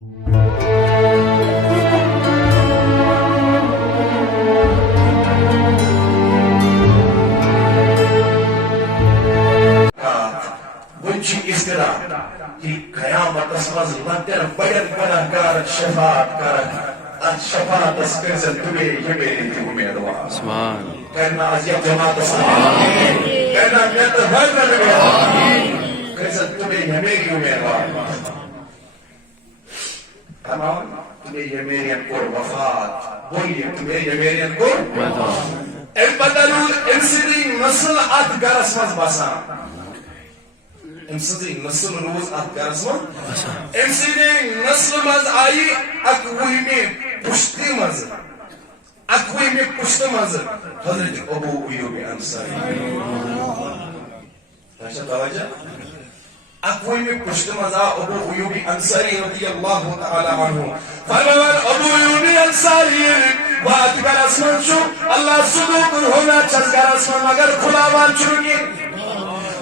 قیامت اسمز لندر بڑن گناہ کار شفاعت کرن شفاعت اس کرزن تمہیں یہ میری تھی امیدوار کرنا از یک جماعت اسلام کرنا میت ہر نبی کرزن تمہیں یہ میری امیدوار تمام تمہیں یہ میری انکور وفات بولیے تمہیں یہ میری انکور البدلو انسدی نسل ات گرس مز بسان امسدی نسل روز ات گرس مز امسدی نسل مز آئی اکوئی میں پشتی مز اکوئی میں پشت مز حضرت ابو ایوب انصاری توجہ اکوئی میں پشت مز ابو ایوب انصاری رضی اللہ تعالی عنہ فرمان ابو ایوب انصاری بات گرس مز شو اللہ صدوق ہونا چز گرس مز مگر کھلاوان چونگی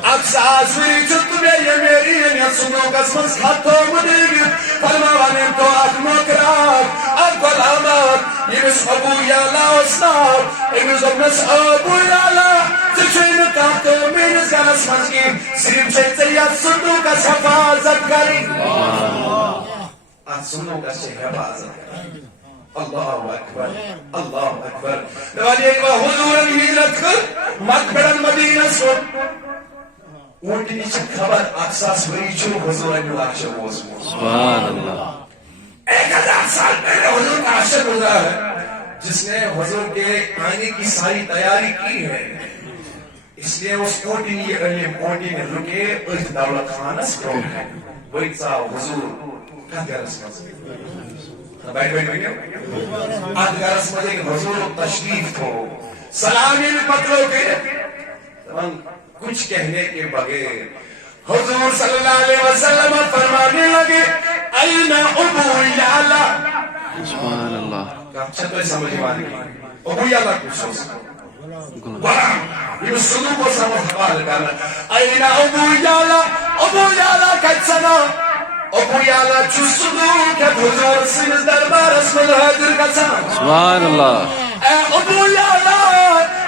اب ساز میری جت میں یہ میری یا سنو قسمت خطو مدیگی فرماوانے تو اک مکرات اک غلامات یہ مس ابو یالا اسناب ایمز امس ابو یالا تچین تاکو مینز گرس مزگی صرف چیتے یا سنو کا حفاظت کری سنو کا حفاظت کری اللہ اکبر اللہ اکبر نوالی ایک حضور ہجرت کر مقبرن مدینہ سو اونٹنی چھ خبر اکساس وری چھو حضور عاشق موسم سبحان اللہ 1000 سال پہلے حضور کا عاشق گزرا ہے جس نے حضور کے آنے کی ساری تیاری کی ہے اس لیے اس اونٹنی اونٹنی رکے اس دولت خانس کو وہی سا حضور کا گرس مز بیٹھ آج گرس مز ایک حضور تشریف کو سلامی پتروں کے کچھ کہنے کے بغیر حضور صلی اللہ علیہ وسلم فرمانے لگے این ابو یعلا سبحان اللہ اچھا تو سمجھ مانے ابو یعلا کچھ ہو سکتا یہ سنو کو سمجھ حوال کرنا این ابو یعلا کچھنا ابو یعلا چو سنو کہ حضور سنز دربار اسم الحاضر کچھنا سبحان اللہ اے ابو یعلا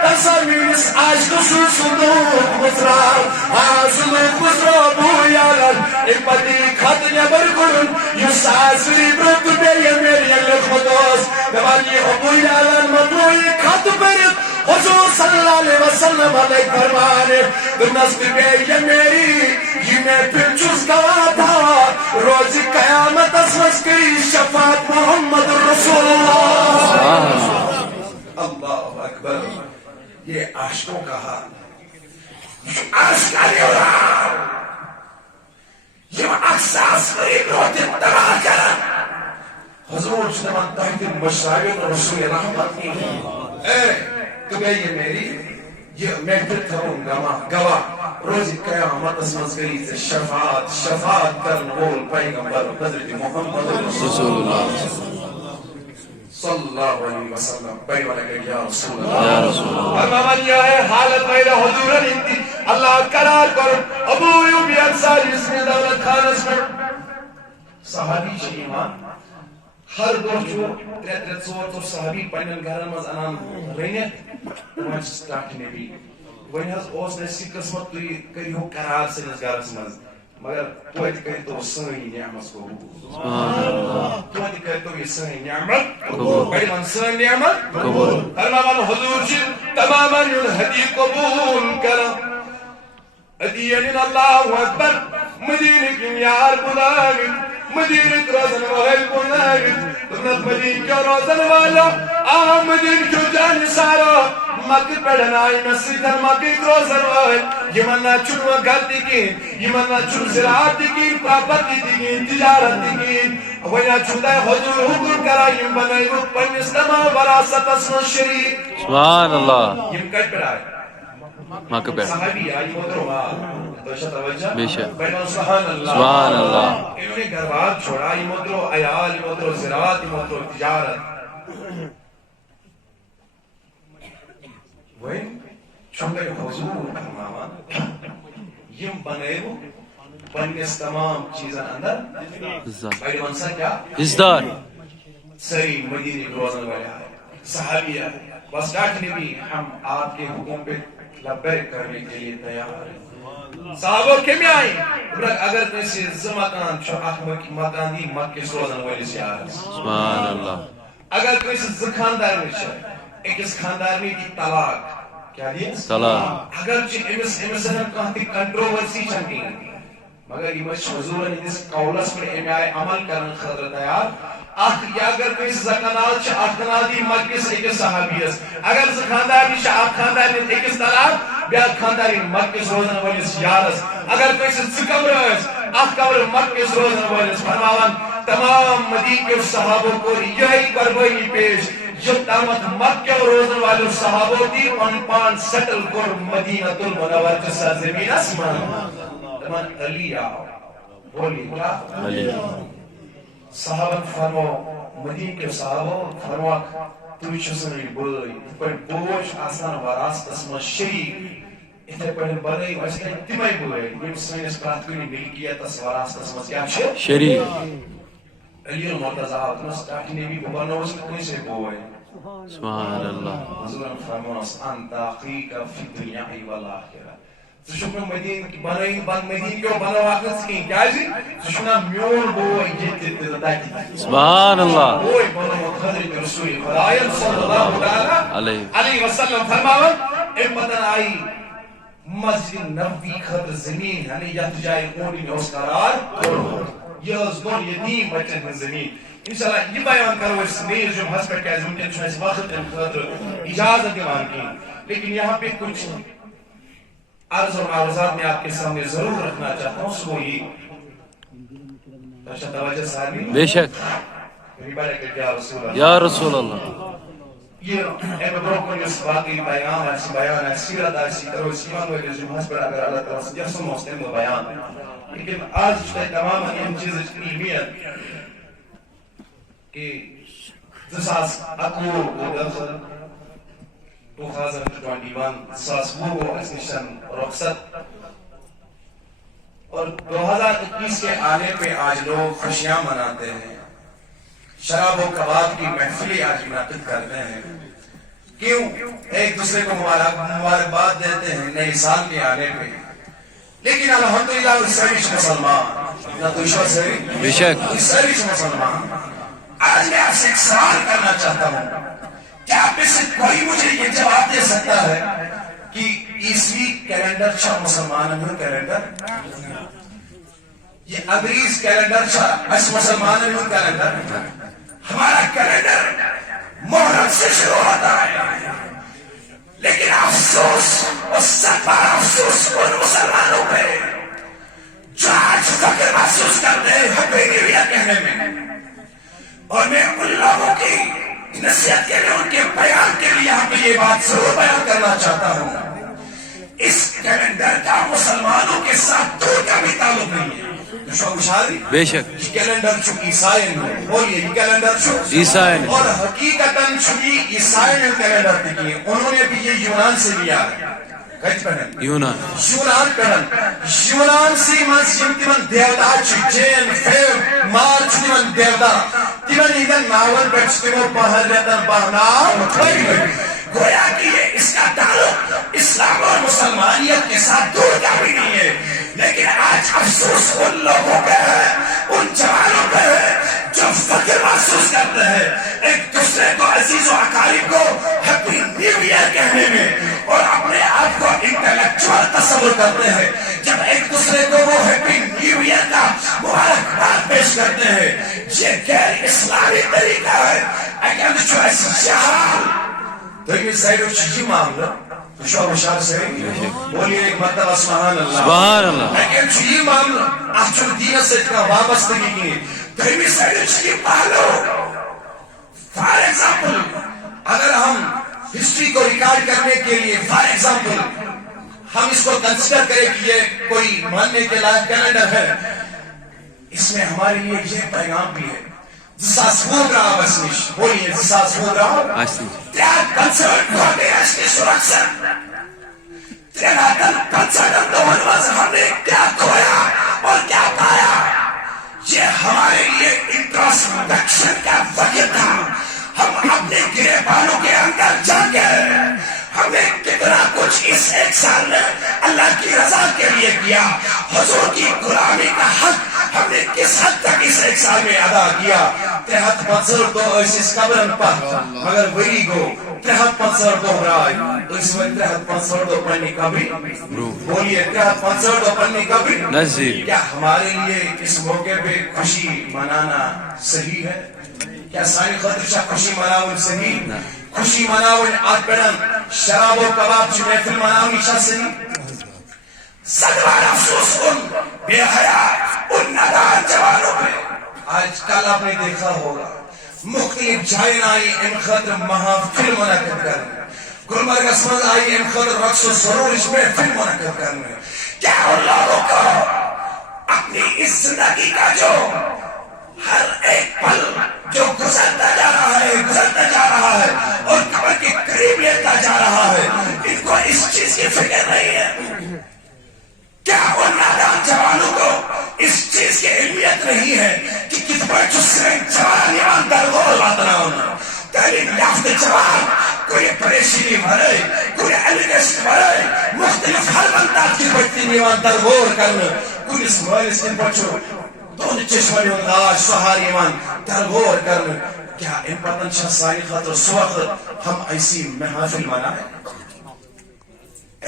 تصمینس عشق سو صندوق مصرار صندوق مصر ابو یعلا ایک پتی خط نبر کرن یہ ساسری برد بے یہ میری اللہ خدوس نوالی ابو یعلا مطلوعی خط برد حضور صلی اللہ علیہ وسلم علیہ فرمانے نصب بے یہ میری یہ میں پھر چوز گوا تھا روز قیامت اسمس کی شفاعت محمد رسول اللہ اللہ اکبر یہ عاشقوں کا حال عشق علی اولاد یہ احساس قریب روتے مدبار کرن حضور جنوان تحت مشاہد رسول رحمت اے تمہیں یہ میری یہ میں پھر کروں گواہ روز قیامت اسمز گئی سے شفاعت کرن بول پیغمبر حضرت محمد رسول اللہ صلی اللہ علیہ وسلم بیوانے کہ یا رسول اللہ فرمان یہ ہے حالت میرے حضور انتی اللہ قرار کر ابو ایوب انصاری اس میں دولت خانس میں صحابی شیمان ہر دو جو تریت سور تو صحابی پنن گھرن مز انان رہنے وہاں سٹارٹ نبی وہاں اس نسی قسمت تو کری ہو قرار سے نزگارس مز مگر تو ایت کہی تو سنی نعمت کو تو ایت کہی تو یہ سنی نعمت بیمان سنی نعمت فرمان حضور جن تماما ہدی قبول کرا ادین اللہ اکبر مدینہ کی یار بلاگت مدینہ روزن وغیر بلاگت تمہیں مدینہ کی روزن والا مدینہ کی جان سارا مکہ پڑھنائی مسیدر مکہ روزن وغیر یہ منہ چنو گھرتی کی یہ منہ چنو زراعت کی پراپرتی کی تجارت کی وینا چھوٹا حضور حکم کرائی بنائی وہ پنیس تمام وراثت اسم شریف سبحان اللہ یہ کٹ پر آئے مکہ پر صحابی آئی مدرو بیشک سبحان اللہ انہوں نے گھروار چھوڑا یہ مدرو عیال یہ مدرو زراعت یہ مدرو تجارت وین چھوٹے حضور فرماوا یم بنائے وہ پنس تمام چیزن اندر بڑی ونسا کیا حصدار سری مدینے روزن والے آئے صحابی آئے بس ڈاکٹر نبی ہم آپ کے حکم پہ لبیک کرنے کے لیے تیار ہیں صحابہ کمی آئی اگر کسی زمکان چھو احمد مکان دی مکہ روزن والے سیار سبحان اللہ اگر کسی زخاندار میں چھو ایکس خاندار میں دی طلاق کیا دیئے طلاق اگر چی امس کہتی کنٹروورسی چنگی مگر یہ حضور نے اس قولس پر امیائی عمل کرن خطر تیار یا اگر کوئی زکنال چھ اکنال دی مکس ایک صحابیس اگر زخانداری چھ اک خانداری ایکس طلاق بیا خانداری مکس روزن والیس یارس اگر کوئی زکمر اس اک کمر مکس روزن والیس فرماوان تمام مدینہ کے صحابوں کو یہی قربانی پیش جو تامت مکہ روزن والے صحابوں دی پان سٹل کر مدینہ المنور کے سرزمین اسمان تمام علی آؤ بولی کیا علی صحابہ فرمو مدینہ کے صحابہ فرمو تو چسنی بوئی پر بوش آسان وراست اسم شریک اتنے پر بڑھئی ویسے تیمائی بوئی یہ سوینس پرات کنی ملکیت اس وراست اسم کیا شریک علی المرتضی آتنا سٹاکی نبی ببنوز کوئی سے بوئی سبحان اللہ حضور فرمونس انت حقیقہ فی دنیا والآخرہ سشکنا مدین کی بنائی بند مدین کیوں بنا واقع سکیں کیا جی سشکنا میون بوئی جیتے داتی سبحان اللہ بوئی بنا مخدر رسول خدایت صلی اللہ علیہ وسلم فرماون امتن آئی مسجد نبوی خطر زمین یعنی یت جائے اونی میں اس قرار یہ از دون یتیم بچن میں زمین انشاءاللہ یہ بیان کرو اس نیز جو حسب کیا ممکن چھو اس وقت خطر اجازت دیوان کی لیکن یہاں پہ کچھ عرض اور معروضات میں آپ کے سامنے ضرور رکھنا چاہتا ہوں سو یہ اچھا توجہ صاحبی بے شک یا رسول اللہ یہ ایم بروکن اس واقعی بیان ہے سیرت ایسی کرو اس ایمان ہوئے جو حسب اگر اللہ تعالیٰ سے جسم مسلم و بیان ہے لیکن آج تمام ان چیز علمیت کہ زساس اکو و دخل 2021 زساس وہ اسنشن رخصت اور 2021 کے آنے پہ آج لوگ خوشیاں مناتے ہیں شراب و کباب کی محفلی آج منعقد کرتے ہیں کیوں ایک دوسرے کو مبارکباد دیتے ہیں نئے سال کے آنے پہ لیکن الحمدللہ اس سریش مسلمان نہ تو شوہ سری بے شک اس سریش مسلمان آج میں آپ سے ایک سوال کرنا چاہتا ہوں کیا آپ میں سے کوئی مجھے یہ جواب دے سکتا ہے کہ عیسوی کیلنڈر چھا مسلمان ہمیں کیلنڈر یہ انگریز کیلنڈر چھا اس مسلمان ہمیں کیلنڈر ہمارا کیلنڈر محرم سے شروع ہوتا ہے لیکن افسوس اور سرپار افسوس ان مسلمانوں پہ جو آج فکر محسوس کرتے ہیں ہیپی نیو ایئر کہنے میں اور میں ان لوگوں کی نصیحت کے لیے ان کے بیان کے لیے یہاں پہ یہ بات ضرور بیان کرنا چاہتا ہوں اس کیلنڈر کا مسلمانوں کے ساتھ دور کا بھی تعلق نہیں ہے بے شک یہ کیلنڈر چو عیسائن ہے بولیے یہ کیلنڈر چو عیسائن اور حقیقتاً چونی عیسائن کیلنڈر دیکھئے انہوں نے بھی یہ یونان سے لیا ہے یونان سے منسیم تیمن دیودا چین فیب مارچ تیمن دیودا تیمن ایدن ناول بیٹس تیمن باہر لیتن باہنا گویا کہ یہ اس کا تعلق اسلام اور مسلمانیت کے ساتھ دور کا بھی نہیں ہے لیکن آج افسوس ان لوگوں پہ ہے ان جوانوں پہ ہے جو فکر محسوس کرتے ہیں ایک دوسرے کو عزیز و اقارب کو ہیپی نیو ایئر کہنے میں اور اپنے آپ کو انٹلیکچوئل تصور کرتے ہیں جب ایک دوسرے کو وہ ہیپی نیو ایئر کا مبارکباد پیش کرتے ہیں یہ غیر اسلامی طریقہ ہے اگر جو ایسی جہال تو یہ سائیڈ چیزی معاملہ تو شعر و شعر سے بولیے ایک مرتبہ سبحان اللہ سبحان اللہ لیکن چیزی معاملہ آپ جو دینہ سے اتنا وابستگی کی تو یہ سائیڈ چیزی معاملہ فار ایگزامپل اگر ہم ہسٹری کو ریکارڈ کرنے کے لیے فار ایگزامپل ہم اس کو کنسیڈر کریں کہ یہ کوئی ماننے کے لائق کیلنڈر ہے اس میں ہمارے لیے یہ پیغام بھی ہے زساس بودرا بسنش بولیے زساس بودرا تیار کنسرٹ کو دیرش کے سرکسر تیراتن کنسرٹن دوہن وزر ہم نے کیا کھویا اور کیا پایا؟ یہ ہمارے لیے انٹراسپیکشن کا وقت تھا. ہم اپنے گرے بالوں کے اندر جا کے ہم نے کتنا کچھ اس ایک سال میں اللہ کی رضا کے لیے کیا. حضور کی غلامی کا حق ہم نے کس حد تک اس ایک سال میں ادا کیا. 53 تو اس قبرن پر مگر وہی گو 53 تو برائے اس میں 53 تو پنی کبھی بولیے 53 تو پنی کبھی نصیب. کیا ہمارے لیے اس موقع پہ خوشی منانا صحیح ہے؟ کیا ساری خطرشہ خوشی مناؤں صحیح؟ خوشی مناؤں آت بیڑن شراب و کباب چی محفل مناؤں شاہ صحیح؟ صدوار افسوس ان بے حیات ان ندان جوانوں پہ. آج کل آپ نے دیکھا ہوگا مختلف جائن آئی ان خطر محافل منعقد کرنے. گلمرگ اسمد آئی ان خطر رقص و سرور اس میں فلم منعقد کرنے. کیا ان لوگوں کو اپنی اس زندگی کا جو ہر ایک پل جو گزرتا جا رہا ہے اور قبر کے قریب لیتا جا رہا ہے ان کو اس چیز کی فکر نہیں ہے؟ کیا ان نادان جوانوں کو اس چیز کی علمیت نہیں ہے کہ کس پر جسرے جوان ایمان درگور باتنا ہونا؟ تعلیم یافتہ جوان کوئی پریشانی بھرے کوئی ایلیگیشن بھرے مختلف ہر بندہ کی بڑھتی ایمان درگور کرنا کوئی اس موالس کے پچھو دون چشمانی انداز سہار ایمان درگور کرنا. کیا ان پتن شاہ ساری خاطر سوقت ہم ایسی محافل منائیں؟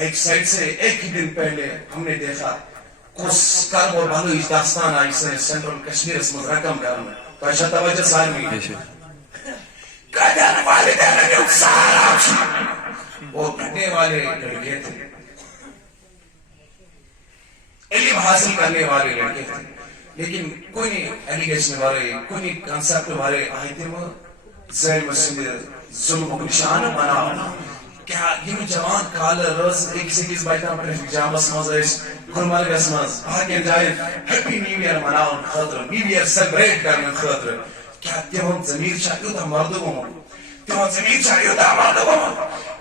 ایک سائٹ سے ایک ہی دن پہلے ہم نے دیکھا کس کرم اور بلوچ داستان آئی سے سینٹرل کشمیر اس میں رقم کرنا تو ایسا توجہ سالمی قدر والدین نے اکسارا وہ پڑھنے والے لڑکے تھے علم حاصل کرنے والے لڑکے تھے لیکن کوئی نہیں ایلیگیشن والے کوئی نہیں کنسپٹ والے آئے تھے وہ زیر مسئلہ ظلم و نشان بنا. کیا یہ جوان کال روز ایک سے کس بائیتا پر جامس مزیس گلمرگ اسماز باقی جائے ہیپی نیو ایئر مناؤن خاطر نیو ایئر سیلیبریٹ کرنے خاطر. کیا تیون ضمیر چاہیے تھا مردوں تیون ضمیر چاہیے تھا مردوں؟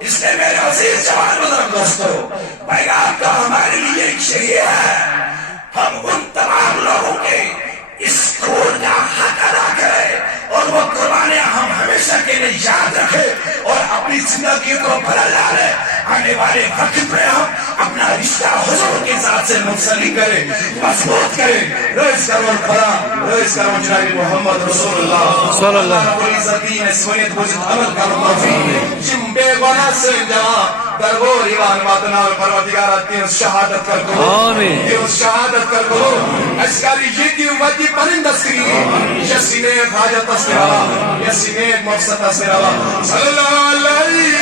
اس لیے میرے عزیز جوان بزرگ دوستو پیغام کا ہمارے لیے ایک شہید ہے. ہم ان تمام لوگوں کے اس خون کا حق ادا کریں اور وہ قربانیاں ہم ہمیشہ کے لیے یاد رکھیں اور اپنی زندگی کو بدل ڈالیں. آنے والے وقت میں ہم اپنا رشتہ حضور کے ذات سے منسلک کریں مضبوط کریں. رئیس کرون خدا رئیس کرون جناب محمد رسول اللہ صلی اللہ علیہ وسلم اسمانیت بوجد عمل کرو توفیق جم بے گناہ سے جواب درگور ایوان واتنا و پروردگار تین شہادت کر کرو آمین تین شہادت کر کرو اشکاری جیتی وادی پرند اسکری یسی نیک حاجت اسکرا یسی نیک مقصد اسکرا صلی اللہ علیہ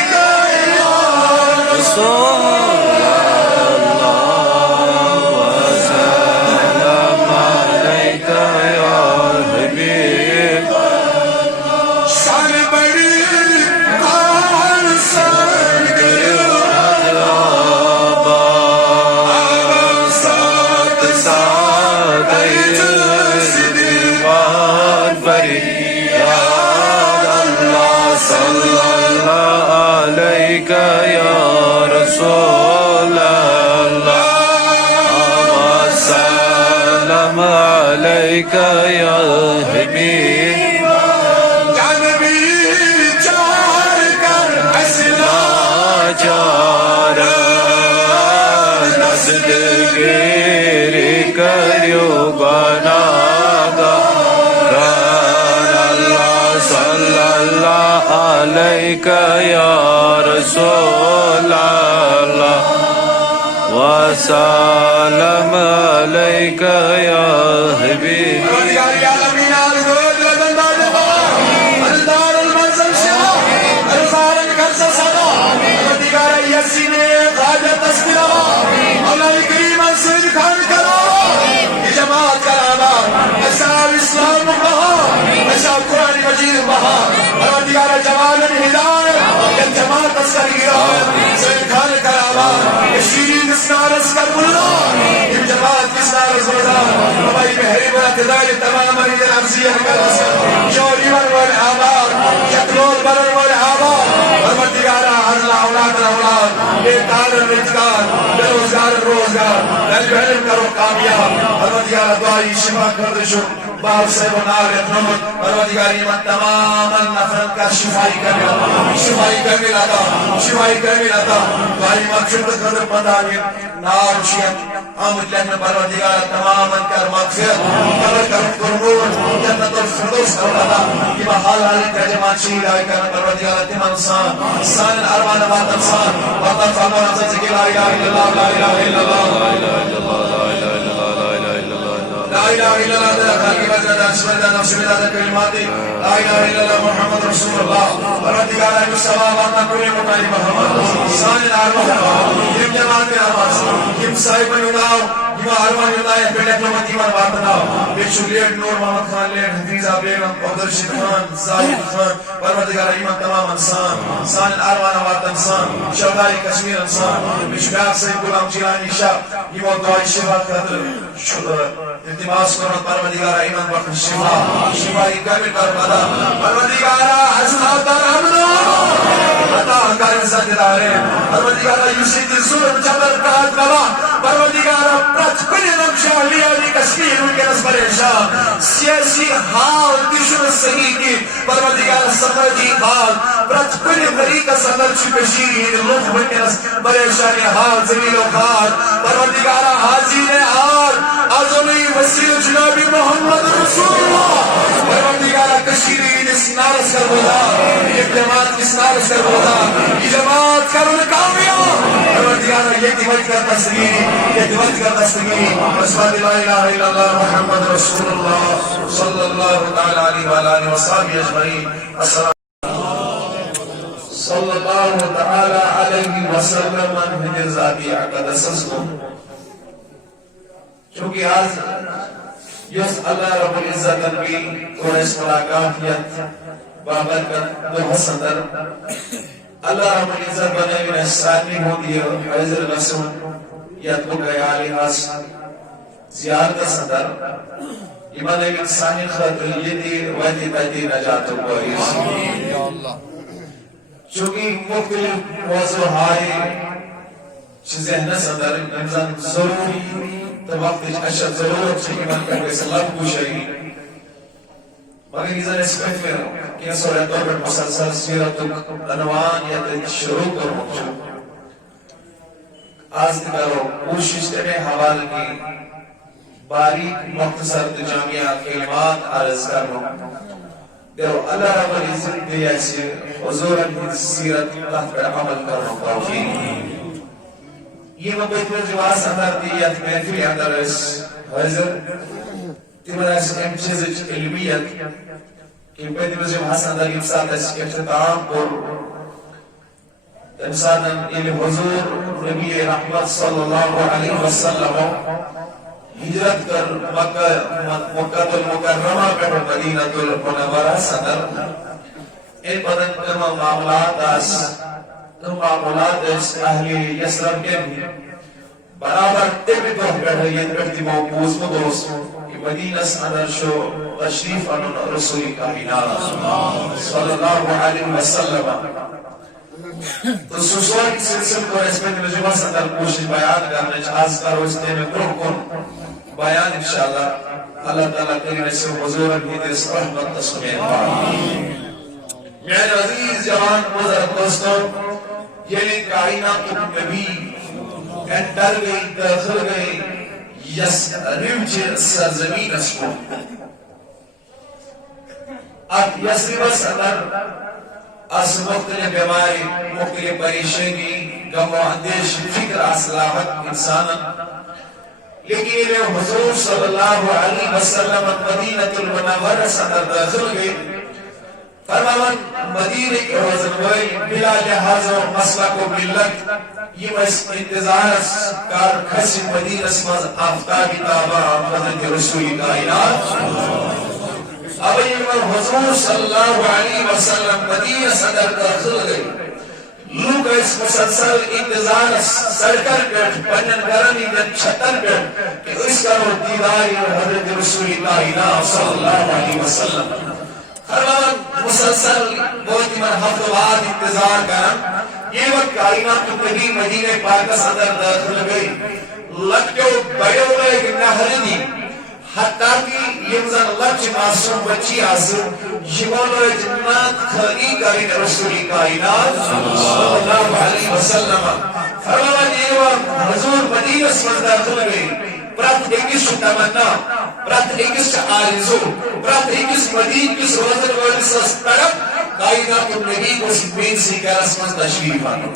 یا حبیب جانبی چار کر اسلا چار نزد گیری کریو بناگا ران اللہ صلی اللہ علیہ یا رسول اللہ وسلم علیک یا حبیب شیرین اسنارس کا اللہ یہ جماعت اسنارس روزان ہماری بحری بنا تدائی تمام مرید العبزیہ کا رسل شوری ور والعبار شکلول برر والعبار ورمتگارا حضل اولاد الاولاد بے تار الرجگار بے روزگار الروزگار بہن کرو کامیاب پروردگار دعائی شفا کر شو باہر سے بنار اکنمت پروردگار ایمان تمام نفرن کا شفائی کمیل آتا دعائی مغفرت کر پنداری نار شیعت آمد لہن پروردگار تمام کر مغفرت قبر کر قربون جنت الفردوس کرتا یہ حال حالی ترجمان شہید آئی کرنا پروردگار تمام سان ارمان بات انسان وقت فرمان افضل سکی لا الہ الا اللہ لا الہ الا اللہ لا الہ الا اللہ لا الہ الا اللہ لا خالق بزرد اشمد نفس بلاد کلماتی لا الہ الا اللہ محمد رسول اللہ پروردگار ایو سواب آنا کلی مطالب محمد سان ارمان یم جماعت آواز یم صاحب یوناو یم ارمان یونائی پیڑک نمت ایمان باتناو بے شکریت نور محمد خان لیٹ حفیظہ بیگم عبدالرشید خان زاہد خان پروردگار ایمان تمام انسان سان ارمان آوات انسان شہدائی کشمیر انسان بشکار سے غلام جیلانی شاہ یہ دعائی شفا قدر التماس کرنا پروردگار ایمان بخش شفائی کامل کر پدا پروردگار اصحاب دار امنو عطا انکار عزت دارے پروردگار یوسید ظلم جبر قاد بلا پروردگار پرچ کنی نمشا لیا لی کشمیر ان کے نسبر شاہ سیاسی حال دیشن صحیح کی پروردگار سمجھی حال پرچ کنی طریقہ سمجھ چکشیر لطف ان کے نسبر شاہ حال زمین و خار پروردگار حاضر حال عظمی وسیع جنابی محمد رسول اللہ پروردگار کشیری اس نارس کر بودا یہ جماعت کس نارس کر بودا یہ جماعت کرن کامیاب پروردگار یہ دیوت کا تسلیمی اسماد لا الہ الا اللہ محمد رسول اللہ صلی اللہ تعالی علیہ وآلہ وصحبہ اجمعین صلی اللہ تعالی علیہ وسلم من ذاتی اقدس اسم چونکہ آج یس اللہ رب العزت کی اور اس ملاقاتیت بابرکت دو حسندر اللہ رب العزت بنے من ساتھی ہوتی ہے حضر رسول یتلو گیالی حاس زیارت سندر ایمان ایک انسانی خطر لیتی ویدی تیدی نجات القویس چونکہ مختلف موضوع ہائی ذہن سندر انسان ضروری تو وقت اشد ضرورت چھے ایمان کا کوئی سلام پوچھائی مگر یہ ذہن اس پہت میں کہ سورہ طور پر مسلسل سیرت عنوان یا شروع کر مکشو آج کرو کوشش کرے حوال کی باریک مختصر جامعہ کلمات عرض کرو دیو اللہ رب العزت دیا سے حضور سیرت تحت پر عمل کرو توفیق یہ مبیت میں جواز اندر دیت محفل اندر اس حضر تیمن اس امچیز علمیت کہ مبیت میں جواز اندر امساد اس افتتام پر امساد حضور نبی رحمت صلی اللہ علیہ وسلم ہجرت کر مکہ المکرمہ پر مدینہ المنورہ صدر ان بدن کم معاملات اس اہل یسرب کے بھی برابر تیبی تو پر یہ کرتی موقوز مدوس مدینہ صدر شو تشریف انہوں رسول کائنات صلی اللہ علیہ وسلم تو سوشوان کی سلسل کو رسمت میں جو بس اندر کوشش بیان کرنے چاہاز کرو اس نے میں کن بیان انشاءاللہ اللہ تعالیٰ کریم ایسے حضور بھی اس رحمت تسمین میرے عزیز جوان مزرد دوستوں یہ کائنات نبی انٹر گئی داخل گئی یس ریوچ سرزمین اس کو اب یس ریوچ اندر اس مختلف بیماری مختلف پریشانی غم و اندیش فکر اصلاحت انسانا لیکن حضور صلی اللہ علیہ وسلم مدینہ المنورہ اندر داخل گئے فرمان مدینہ کے وزن ہوئی بلا لحاظ و مسلک و ملت یہ انتظار کار کھسی مدینہ سمز آفتابی تابع حضرت رسول کائنات اب حضور صلی اللہ علیہ وسلم مدینہ صدر داخل گئی لوگ اس مسلسل انتظار سرکر پیٹ پنن گرمی دن چھتر پیٹ کہ اس کا وہ دیداری حضرت رسول کائنات صلی اللہ علیہ وسلم ہر وقت مسلسل بہت من ہفتوار انتظار کرن یہ وقت کائنات نبی مدینہ پاک اندر داخل گئی لگو بڑے ہوئے نہر دی حتیٰ کہ یہ زن لچ معصوم بچی آسر یہ جنات خلی کریں رسول کائنات صلی اللہ علیہ وسلم فرمان یہ وقت حضور مدینہ سے داخل گئی پرات ایکس تمنا پرات ایکس آرزو پرات ایکس مدین کس روزن والی سسترب کائنات النبی کو سبین سی کا رسمت تشریف آنے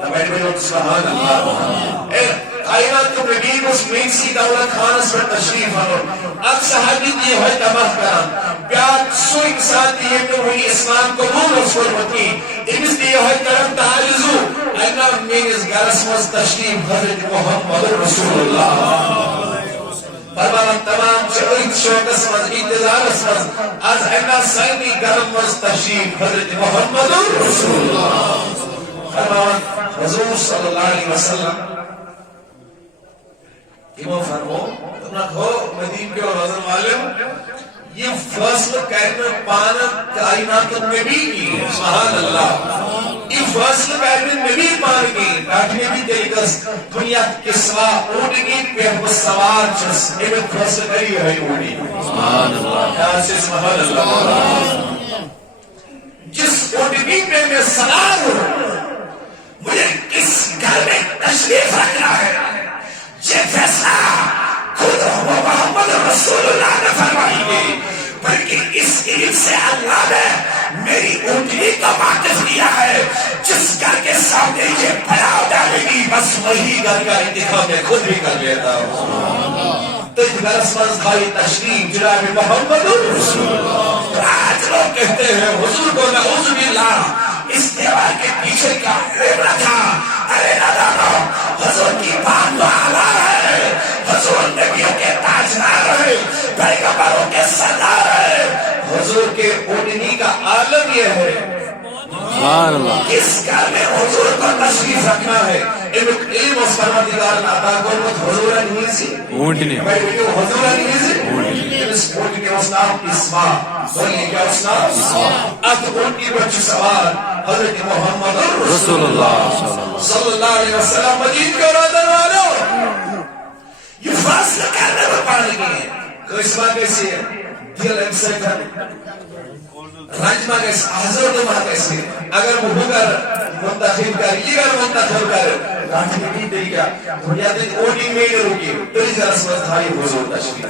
تمہیں بلوک سبحان اللہ کائنات النبی کو سبین سی دولت خانس پر تشریف آنے اب صحابی دیئے ہوئے تباہ کرام پیاد سو انسان دیئے کہ وہی اسلام قبول رسول ہوتی انس دیئے ہوئے طرف تعالزو اینا میں اس گرسمت تشریف حضرت محمد رسول اللہ فرمان تمام چوئیت شوکس مز انتظار اسمز از اینا سائنی گرم مز تشریف حضرت محمد رسول اللہ فرمان حضور صلی اللہ علیہ وسلم امام فرمو تمنا کھو مدین کے اور حضر معلوم یہ فصل کرنے پانا کائنات النبی کی سبحان اللہ یہ فصل کرنے نبی پانا کی تاکہ نبی تلکس دنیا کسوا اوڑنی پہ سوار چس ایمت فصل کری ہے اوڑی سبحان اللہ یہاں سے سبحان اللہ جس اوڑنی پہ میں سوار ہوں مجھے کس گھر میں تشریف رکھنا ہے یہ فیصلہ خود محمد رسول اللہ نے فرمائی گئی بلکہ اس علم سے اللہ نے میری اونٹنی کا واقف کیا ہے جس گھر کے سامنے یہ پڑاؤ ڈالے گی بس وہی گھر کا انتخاب میں خود بھی کر لیتا ہوں تو اس گرسمز بھائی تشریف جناب محمد رسول اللہ آج لوگ کہتے ہیں حضور کو نعوذ باللہ اس دیوار کے پیچھے کیا عبرت تھا ارے نادانو حضور کی بات تو اعلیٰ ہے حضور نبیوں کے تاجدار ہے پیغمبروں کے سردار ہے حضور کے اونٹنی کا عالم یہ ہے سبحان اللہ کس گھر میں حضور کو تشریف رکھنا ہے علم اس پروردگار عطا کو حضور نہیں سی اونٹنی حضور نہیں سی اس اونٹنی کا نام اسما بولیے کیا اس نام اب اونٹنی بچی سوار حضرت محمد رسول اللہ صلی اللہ علیہ وسلم مدین کے رادن والوں یہ فاصلہ کرنے پر پانے کی ہے قسمہ کیسی ہے دل امسے کر رجمہ کیسی حضر دمہ کیسی اگر مہوگر منتخب کر لیگر منتخب کر راٹھی نہیں دے گا یا تو اوٹی میں روکی تو اس رسمت بھائی حضور تشکیل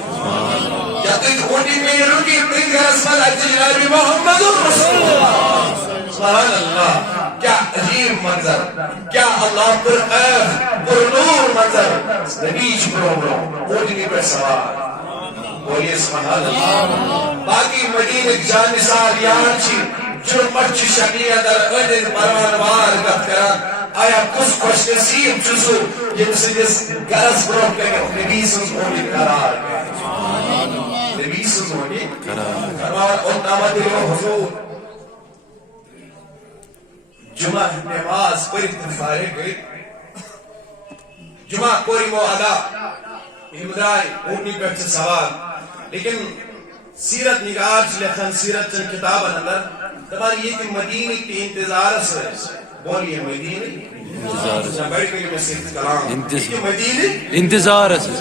یا تو اوٹی میں روکی تو اس رسمت اجل جناب محمد رسول اللہ سبحان اللہ کیا عجیب منظر کیا اللہ پر خیر پر نور منظر نبیش پروگرام اوٹنی پر سوار بولیے سبحان اللہ باقی مدینہ جانسار یہاں چی جو مرچی شکلی اندر اندر پروان بار گت کران آیا کس خوش نصیب چسو جن سے جس گرز پروگ کرنے نبی سنس ہوگی قرار نبی سنس ہوگی قرار اور نامت دیو حضور جمعہ نماز پڑھت فارغ گئی جمعہ کوئی وہ ادا ہمدائی اونی پر سے سوال لیکن سیرت نگار لکھن سیرت چن کتاب اندر تمہاری یہ کہ مدینی کی انتظار سے بولیے مدینی انتظار سے بڑی کلی میں سے کلام مدینی انتظار سے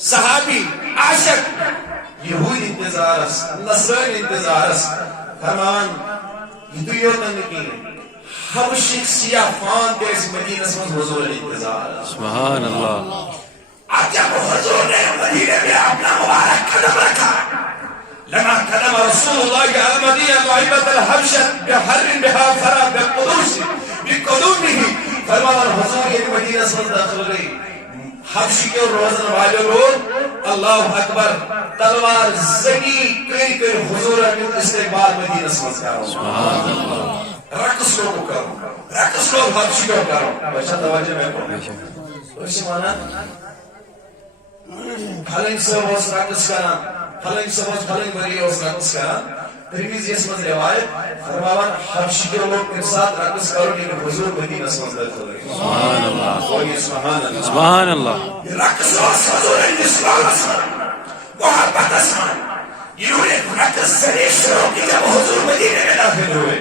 صحابی عاشق یہود انتظار سے نصران انتظار سے فرمان ہدویوتن کی حبشک سیاہ فان دیس مدینہ سے حضور انتظار سبحان اللہ آج جب حضور نے مدینہ میں اپنا مبارک قدم رکھا لما قدم رسول اللہ علی مدینہ معیبت الحبشت بحر بها فرا بقدوس بقدومه فرمان حضور یہ مدینہ سے داخل گئی حبشی کے روزن والے لوگ اللہ اکبر تلوار زگی کئی کئی حضور نے استقبال مدینہ سے کرو سبحان اللہ رقص لوگ کرو رقص لوگ حبشی کو کرو بچہ توجہ میں کو اسی معنی پھلنگ سبوز رقص کران پھلنگ سبوز پھلنگ بری اس رقص کران ترمیزی اس مند روایت فرماوان حبشی کے لوگ کے ساتھ رقص کرو لیکن حضور مدینہ سے مندر کھو رہی سبحان اللہ سبحان اللہ سبحان اللہ رقص حضور اسلام اسمان محبت اسمان یہ رقص سے شروع کی جب حضور مدینہ میں داخل ہوئے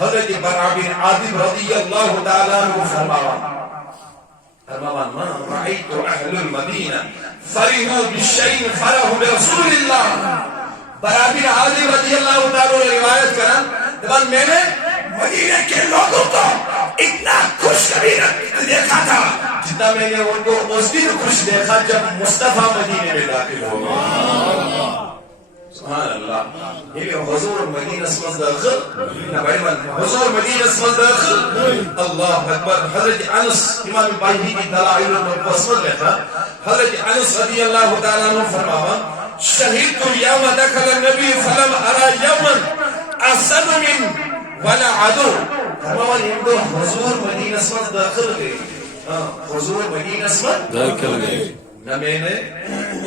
حضرت برا بن عازب رضی اللہ تعالیٰ عنہ فرماوان ما رأيت أهل المدینہ فرحوا بالشيء فرحوا برسول اللہ. برا بن عازب رضی اللہ تعالیٰ عنہ روایت کرا کہ میں نے مدینے کے لوگوں کو اتنا خوش کبھی نہ دیکھا تھا جتنا میں نے ان کو اس دن خوش دیکھا جب مصطفیٰ مدینے میں داخل ہو. سبحان اللہ. یہ حضور مدینہ اسمز داخل حضور مدینہ اسمز داخل. اللہ اکبر. حضرت انس امام باہی کی دلائل المبصر لکھا حضرت انس رضی اللہ تعالیٰ عنہ فرماوا شہدت یوم دخل النبی فلم ارى یوما احسن من ولا عدو. فرماوا یہ حضور مدینہ اسمز داخل گئے. حضور مدینہ اسمز داخل گئے. نہ میں نے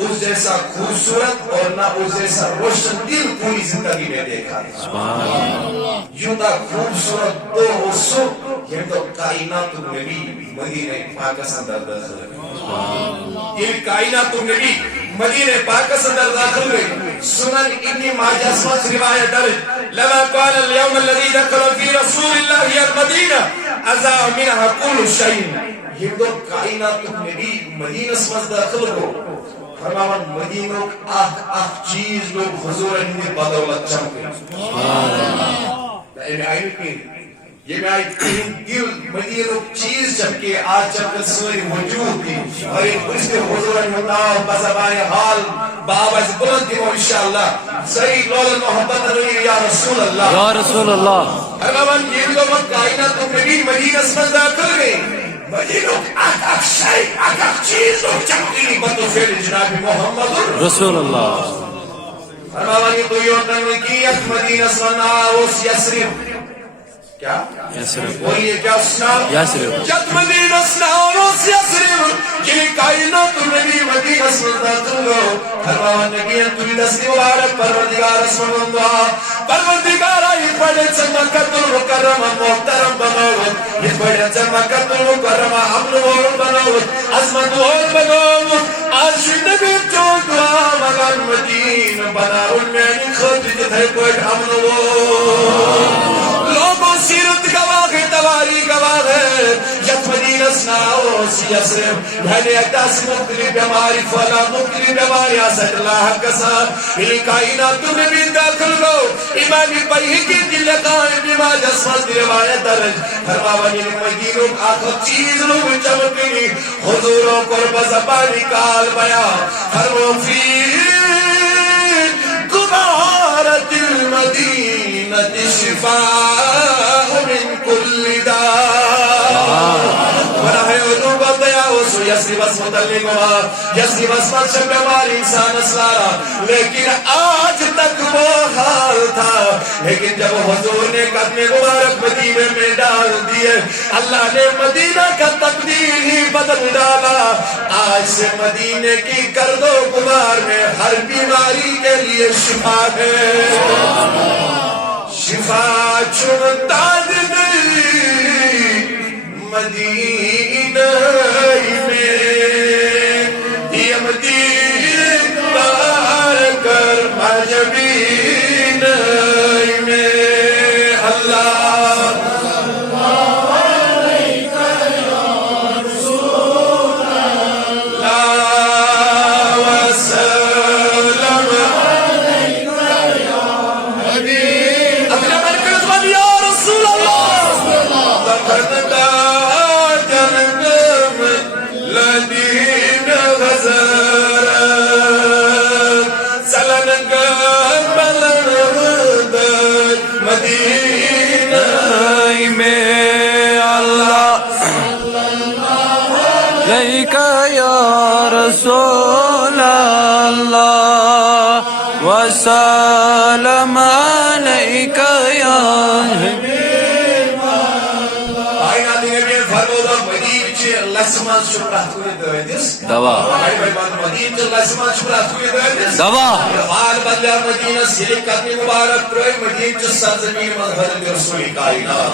اس جیسا خوبصورت اور نہ اس جیسا روشن دل پوری زندگی میں دیکھا. یوں تا خوبصورت دو حصوں یہ تو کائنات نبی مدینہ پاک اندر داخل گئے. یہ کائنات نبی مدینہ پاک اندر داخل گئے. سنن ابن ماجہ سے روایت درج لما قال اليوم الذي دخل في رسول الله المدینہ اذا منها كل شيء. یہ تو کائنات نبی مدینہ اسمز داخل ہو فرماوان مدینہ آخ چیز لوگ حضور انہیں بدولت چمکے. یہ میں آئی دل مدینہ چیز چمکے آج چمکے سوری موجود تھی اور ایک اس کے حضور انہیں بزبان حال بابا سے بلند دیو انشاءاللہ صحیح لول محبت علی یا رسول اللہ یا رسول اللہ. فرماوان یہ تو کائنات نبی مدینہ اسمز داخل گئے. مدینہ آخ شئی آخ چیز لوگ چمکی بطو فیل جناب محمد رسول اللہ. فرماوانی تو یوتن کی ایک مدینہ سناروس یسرب. کیا؟ یسرب. بولیے کیا سنا؟ یسرب. جت مدینہ سناروس یسرب یہ کائنات نبی مدینہ سناتا گو. فرماوان نبی انتوی دستی مبارک پروردگار رسول اللہ پروردگار آئی پڑے چمکت المکرم محترم بناوت یہ پڑے چمکت المکرم حمل وول بناوت عظمت وول بناوت آج نبی چون دعا مگان مدین بناون میں خود جتھے کوئی حمل وول لوگوں سیرت گواہ تواری گواہ ہے جت مدینہ سناو سیسرم یعنی اکتاس مختلف بیماری فلا مختلف بیماری آسد اللہ کسا یہ کائنات نبی داخل گو. امامی بھائی کی دل قائم نماز اسمت روایت درج فرماوانی مدینوں آخر چیز لوگ چمکنی حضوروں قرب زبانی کال بیا فرمو فی گبارت المدینہ شفاء من کل داء. یسرب اسم متعلق ہوا یسرب اسم شب بیمار انسان اسلارا لیکن آج تک وہ حال تھا. لیکن جب حضور نے قدم مبارک مدینہ میں ڈال دیے اللہ نے مدینہ کا تقدیر ہی بدل ڈالا. آج سے مدینہ کی گرد و غبار میں ہر بیماری کے لیے شفا ہے. شفا چنتا مدینہ میں یہ مدینہ بار کر مجبین میں اللہ علیکہ یا رسول اللہ وسلم علیکہ یا حبیب. اپنا مرکز بن یا رسول اللہ رسول اللہ وسلم علیک یا حبیب اللہ. کائنات نبی فرمودا مدینہ چھ لسمان شکرات کوئی دویدس دوا مدینہ چھ لسمان شکرات کوئی دویدس دوا حال بدلا مدینہ سلک قدم مبارک روئے مدینہ چھ سرزمین مظہر رسول کائنات.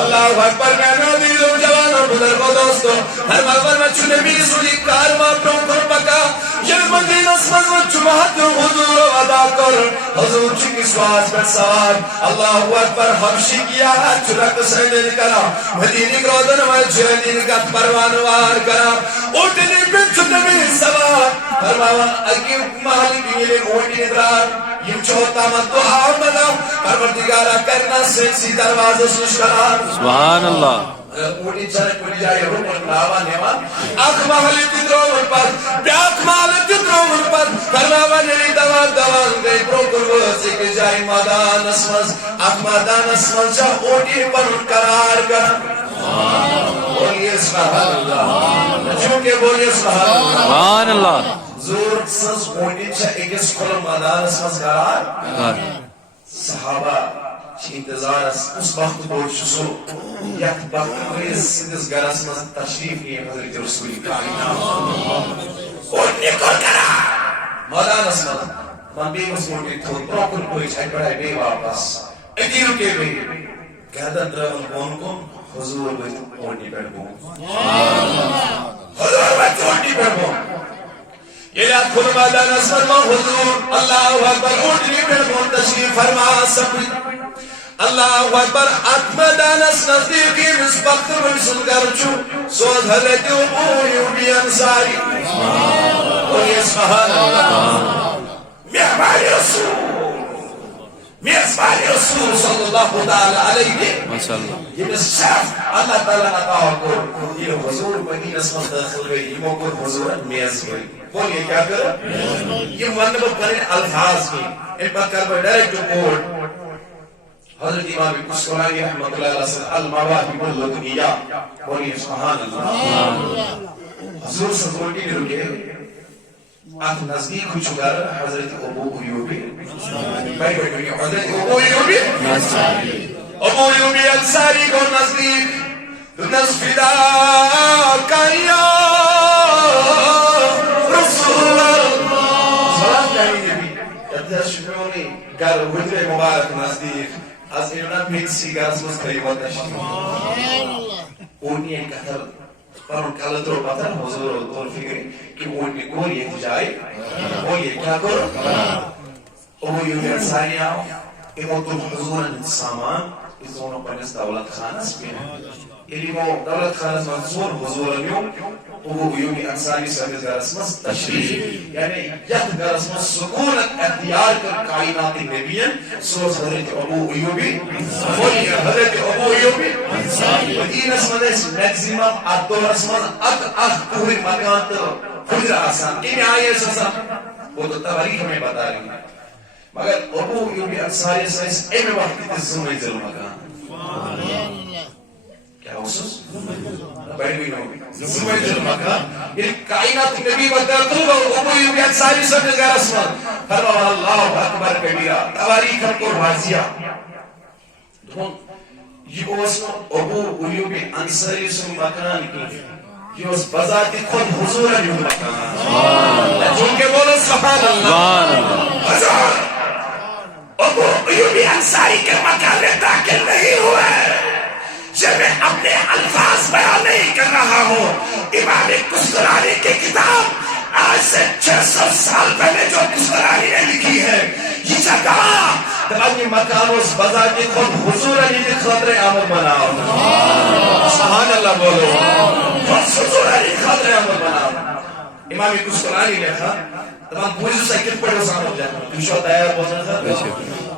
اللہ اکبر. میں نبی جوانوں بزرگوں دوستوں ہر مقبر میں چھ نبی رسول کارواں پروں پر پکا یہ مدینہ سمجھ چھ محت حضور ادا کر حضور چکس واس پر سوار اللہ اکبر حبشی کیا چلک سندن کرا مدینی گرودن و جہدین کا پروانوار کرا اوٹنی پن چتمی سوار فرماوان اگیم محلی بیلے اوٹی ندرار یم چوتا من تو آمدہ پروردگارہ کرنا سنسی دروازہ سشکرار سبحان اللہ اوٹی چرک پڑی جائے رکن راوہ نیوان آخ محلی تدرون پر بیاک محلی تدرون پر فرماوان نری دوان دوان گئی پروکر وزی کے جائے مادان اسمز آخ مادان اسمز جا اوٹی پر قرار کر بولیے سبحان اللہ چونکہ بولیے سبحان اللہ زور سنس اوٹی چا اکس کل مادان اسمز قرار صحابہ چی انتظار اس وقت بوچ سو یک وقت ریز سندس گرس مز تشریف نہیں حضرت رسول کائنات اور نکل کرا مادان اسمد من بے مسموٹی تھوڑ پروکل پوچھ ہے بڑھائی بے واپس ادھی رکے بے گردن درون کون کون حضور بیت اوٹی پر بون حضور بیت اوٹی پر بون یہ رات کھل مادان اسمد و حضور اللہ اکبر اوٹی پر بون تشریف فرما سبی اللہ اکبر اتمدان اس نزدیکی مصبخت منسل گرچو سوز حضرت ابویوبی انصاری بولیے سبحان اللہ میہمانی رسول صلی اللہ علیہ وسلم یہ شرف اللہ تعالیٰ عطا کو یہ حضور مدینہ اسمت داخل گئی یہ موقع حضور میز گئی بولیے کیا کر یہ منبت کریں الفاظ کی ان پر کربر ڈائریکٹ کوڈ حضرت امام کسکرانی رحمت اللہ علیہ وسلم المواہب اللدنیہ بولیے سبحان اللہ حضور سے بولتی نہیں رکے آپ نزدیک ہو چکا حضرت ابو ایوبی حضرت ابو ایوبی انصاری کو نزدیک نزفدہ کائیا رسول اللہ سلام کہیں گے بھی اتنا شکرونی گر حجر مبارک نزدیک از اینا پیسی گرس مز قریبات نشید اونی ایک کتر پرون کالت رو پتر حضور و طور فکری کہ اونی گول یہ جائے گول یہ کیا کر او یو انسانی آو ایمو تو حضور سامان اس دونوں پنس دولت خانس پہنے یعنی وہ دولت خانس منصور حضور نیو ابو ایوبی انصاری سمیز گرسمس تشریف یعنی یک گرسمس سکونت اختیار کر کائنات نبیین سوز حضرت ابو ایوبی حضرت ابو ایوبی مدینہ اسمدس میکزیمم ادور اسمد پوری مکان تو خجر آسان انہیں آئیے سسا وہ تو تاریخ ہمیں بتا رہی ہے مگر ابو ایوبی انصاری اسمدس ایم وقتی تیس زمین ظلم مکان کیا حسوس؟ بڑی بھی نو زمین ظلم مکان یہ کائنات نبی بدر تو ابو ایوبی انصاری اسمدس گھر اسمد فرما اللہ اکبر کبیرہ تاریخ ہم کو واضیہ یہ اس ابو ایوبی انصاری اسم مکان کی یہ اس بذاتی خود حضور علیہ مکان جن کے بولو سبحان اللہ حضور ابو ایوبی انصاری کے مکان میں داخل نہیں ہوئے جب میں اپنے الفاظ بیان نہیں کر رہا ہوں امام کسکرانی کی کتاب آج سے 600 سال پہلے جو کسکرانی نے لکھی ہے یہ جگہ تمام مکان اس بذاتی خود حضور علیہ خاطر آمد بناؤ سبحان اللہ بولو حضور علیہ خاطر آمد بناؤ امام کسکرانی نے کہا تمام پوزیو سیکٹ پڑھو سامنے جانا کشو تیار بولنا تھا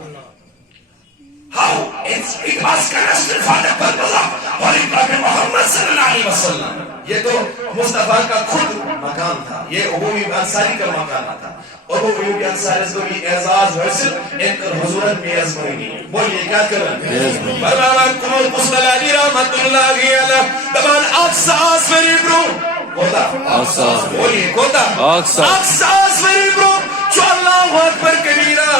How it was connected for the purpose of Holy Prophet Muhammad sallallahu alaihi wasallam. یہ تو مصطفیٰ کا خود مکان تھا یہ ابو ایوب انصاری کا مکان تھا ابو ایوب انصاری کو یہ اعزاز حاصل ان کا حضورت میز ہوئی بولیے کیا کریں فرمان کنو مصطلعی رحمت اللہ علیہ دبان اقصاص میری برو کوتا اقصاص بولیے کوتا اقصاص میری برو جو اللہ اکبر کبیرہ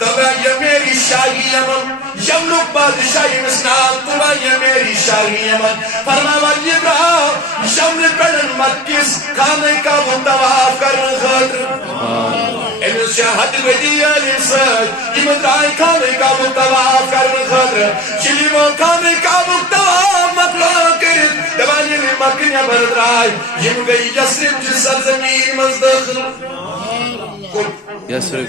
تبا یہ میری شاہی یمن یملک بادشاہی مسنال تبا یہ میری شاہی یمن فرماوان ابراہیم شمل پڑن مکس کھانے کا متواف کرن خاطر انس شاہد ودی علی سج امدرائی کھانے کا متواف کرن خاطر شلیمو کھانے کا متواف مطلق کرن دبانی میں مکنیا بردرائی یم گئی یسرب جس سرزمین مزدخل یسرب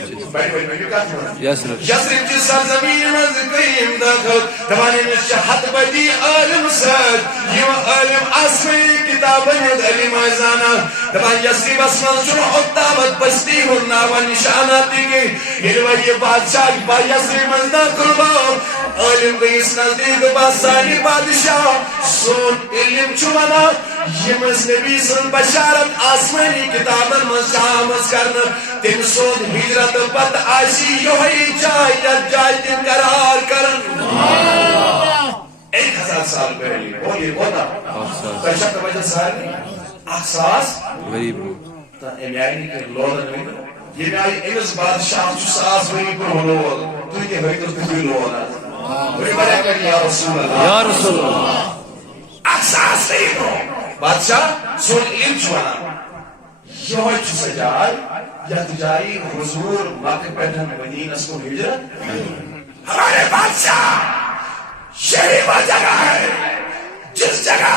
یسرب کی سرزمین مز قیم داخل تمانی نشہت بدی عالم سد یہ عالم آسمانی کتابن علم آزانا تمانی یسرب اسمال چون اکتابت پستی ہونا و نشانات دیگی یہ بادشاہ با یسرب مز داخل باؤ عالم گئیس نزدیک باسانی بادشاہ سون علم چوانا یہ مز نبی سن بشارت آسمانی کتابن مز شامز کرنا تم سون ہجرت پت آسی یوہی جائے یا جائے تم قرار کرن 1000 سال پہلی وہ یہ ہوتا پیشہ کا وجہ ساری احساس غریب تا امیائی کے لولن میں یہ میں آئی امس بادشاہ جو ساز وہی پر ہولول تو یہ ہوئی تو تبیل ہونا وہی بڑے کر یا رسول اللہ یا رسول اللہ احساس نہیں ہو بادشاہ سن علم چوانا یہ چو سجائے یا تجائی حضور مکہ پیٹھن مدینہ کو ہجرت ہمارے بادشاہ شریف جگہ ہے جس جگہ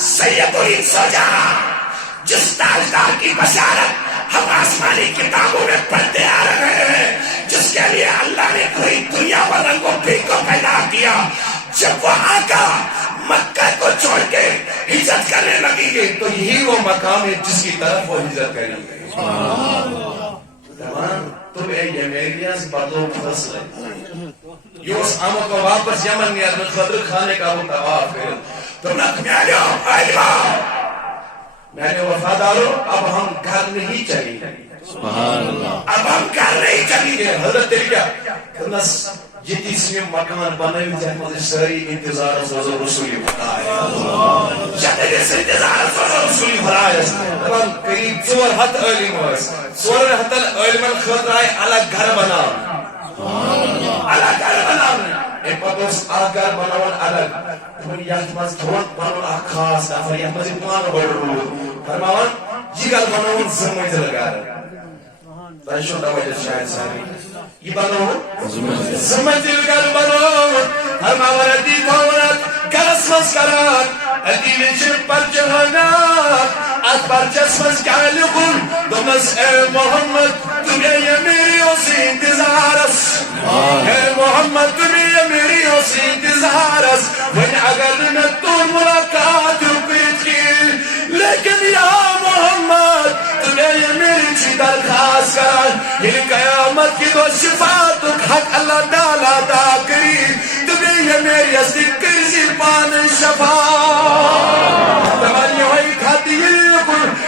سید الانسا جہاں جس تاجدار کی بشارت ہم آسمانی کتابوں میں پڑھتے آ رہے ہیں جس کے لیے اللہ نے کوئی دنیا و رنگ و پھیک کو پیدا کیا جب وہ آقا مکہ کو چھوڑ کے ہجرت کرنے لگی گئی تو یہی وہ مقام ہے جس کی طرف وہ ہجرت کریں گے تمام تم اے یمیریاز بدو فصل یہ اس آمو کو واپس یمن نیاد میں خضر کھانے کا وہ تواف ہے تم نہ میالیو آئیوا میالیو وفادارو اب ہم گھر نہیں چلی سبحان اللہ اب ہم گھر نہیں چلی گئے حضرت تیری کیا تنس یہ تیسری مکان بنائی جہمد ساری انتظار سوزو رسولی بھرائی جہمد اس انتظار سوزو رسولی بھرائی تمام قریب 4 ہتھ علم ہوئے 4 ہتھ علم خطرائی الگ گھر بناؤ الگ گھر بناؤ ایک پتوس الگ گھر بناؤ الگ تمہیں یاد مز تھوڑ بناؤ اخاص نفر یہ مزید پلان بڑھو فرماؤن یہ گھر بناؤ زمین لگا رہا تنشو توجہ شاید ساری یہ بناؤ زمین گھر بناؤ فرماؤن ادی تھوڑت گرس مز کران ادی ویچن پر جہانات ات پر جسمز کیا لکن دمس اے محمد تمہیں یہ میری اسی انتظارس اے محمد تمہیں یہ میری اسی انتظارس ون اگر میں تو ملاقات پیت کی لیکن یا محمد تمہیں یہ میری چی درخواست کر یہ قیامت کی دو شفاعت حق اللہ تعالیٰ دا کری تمہیں یہ میری اسی کرزی پان شفاعت تمہیں ہوئی کھاتی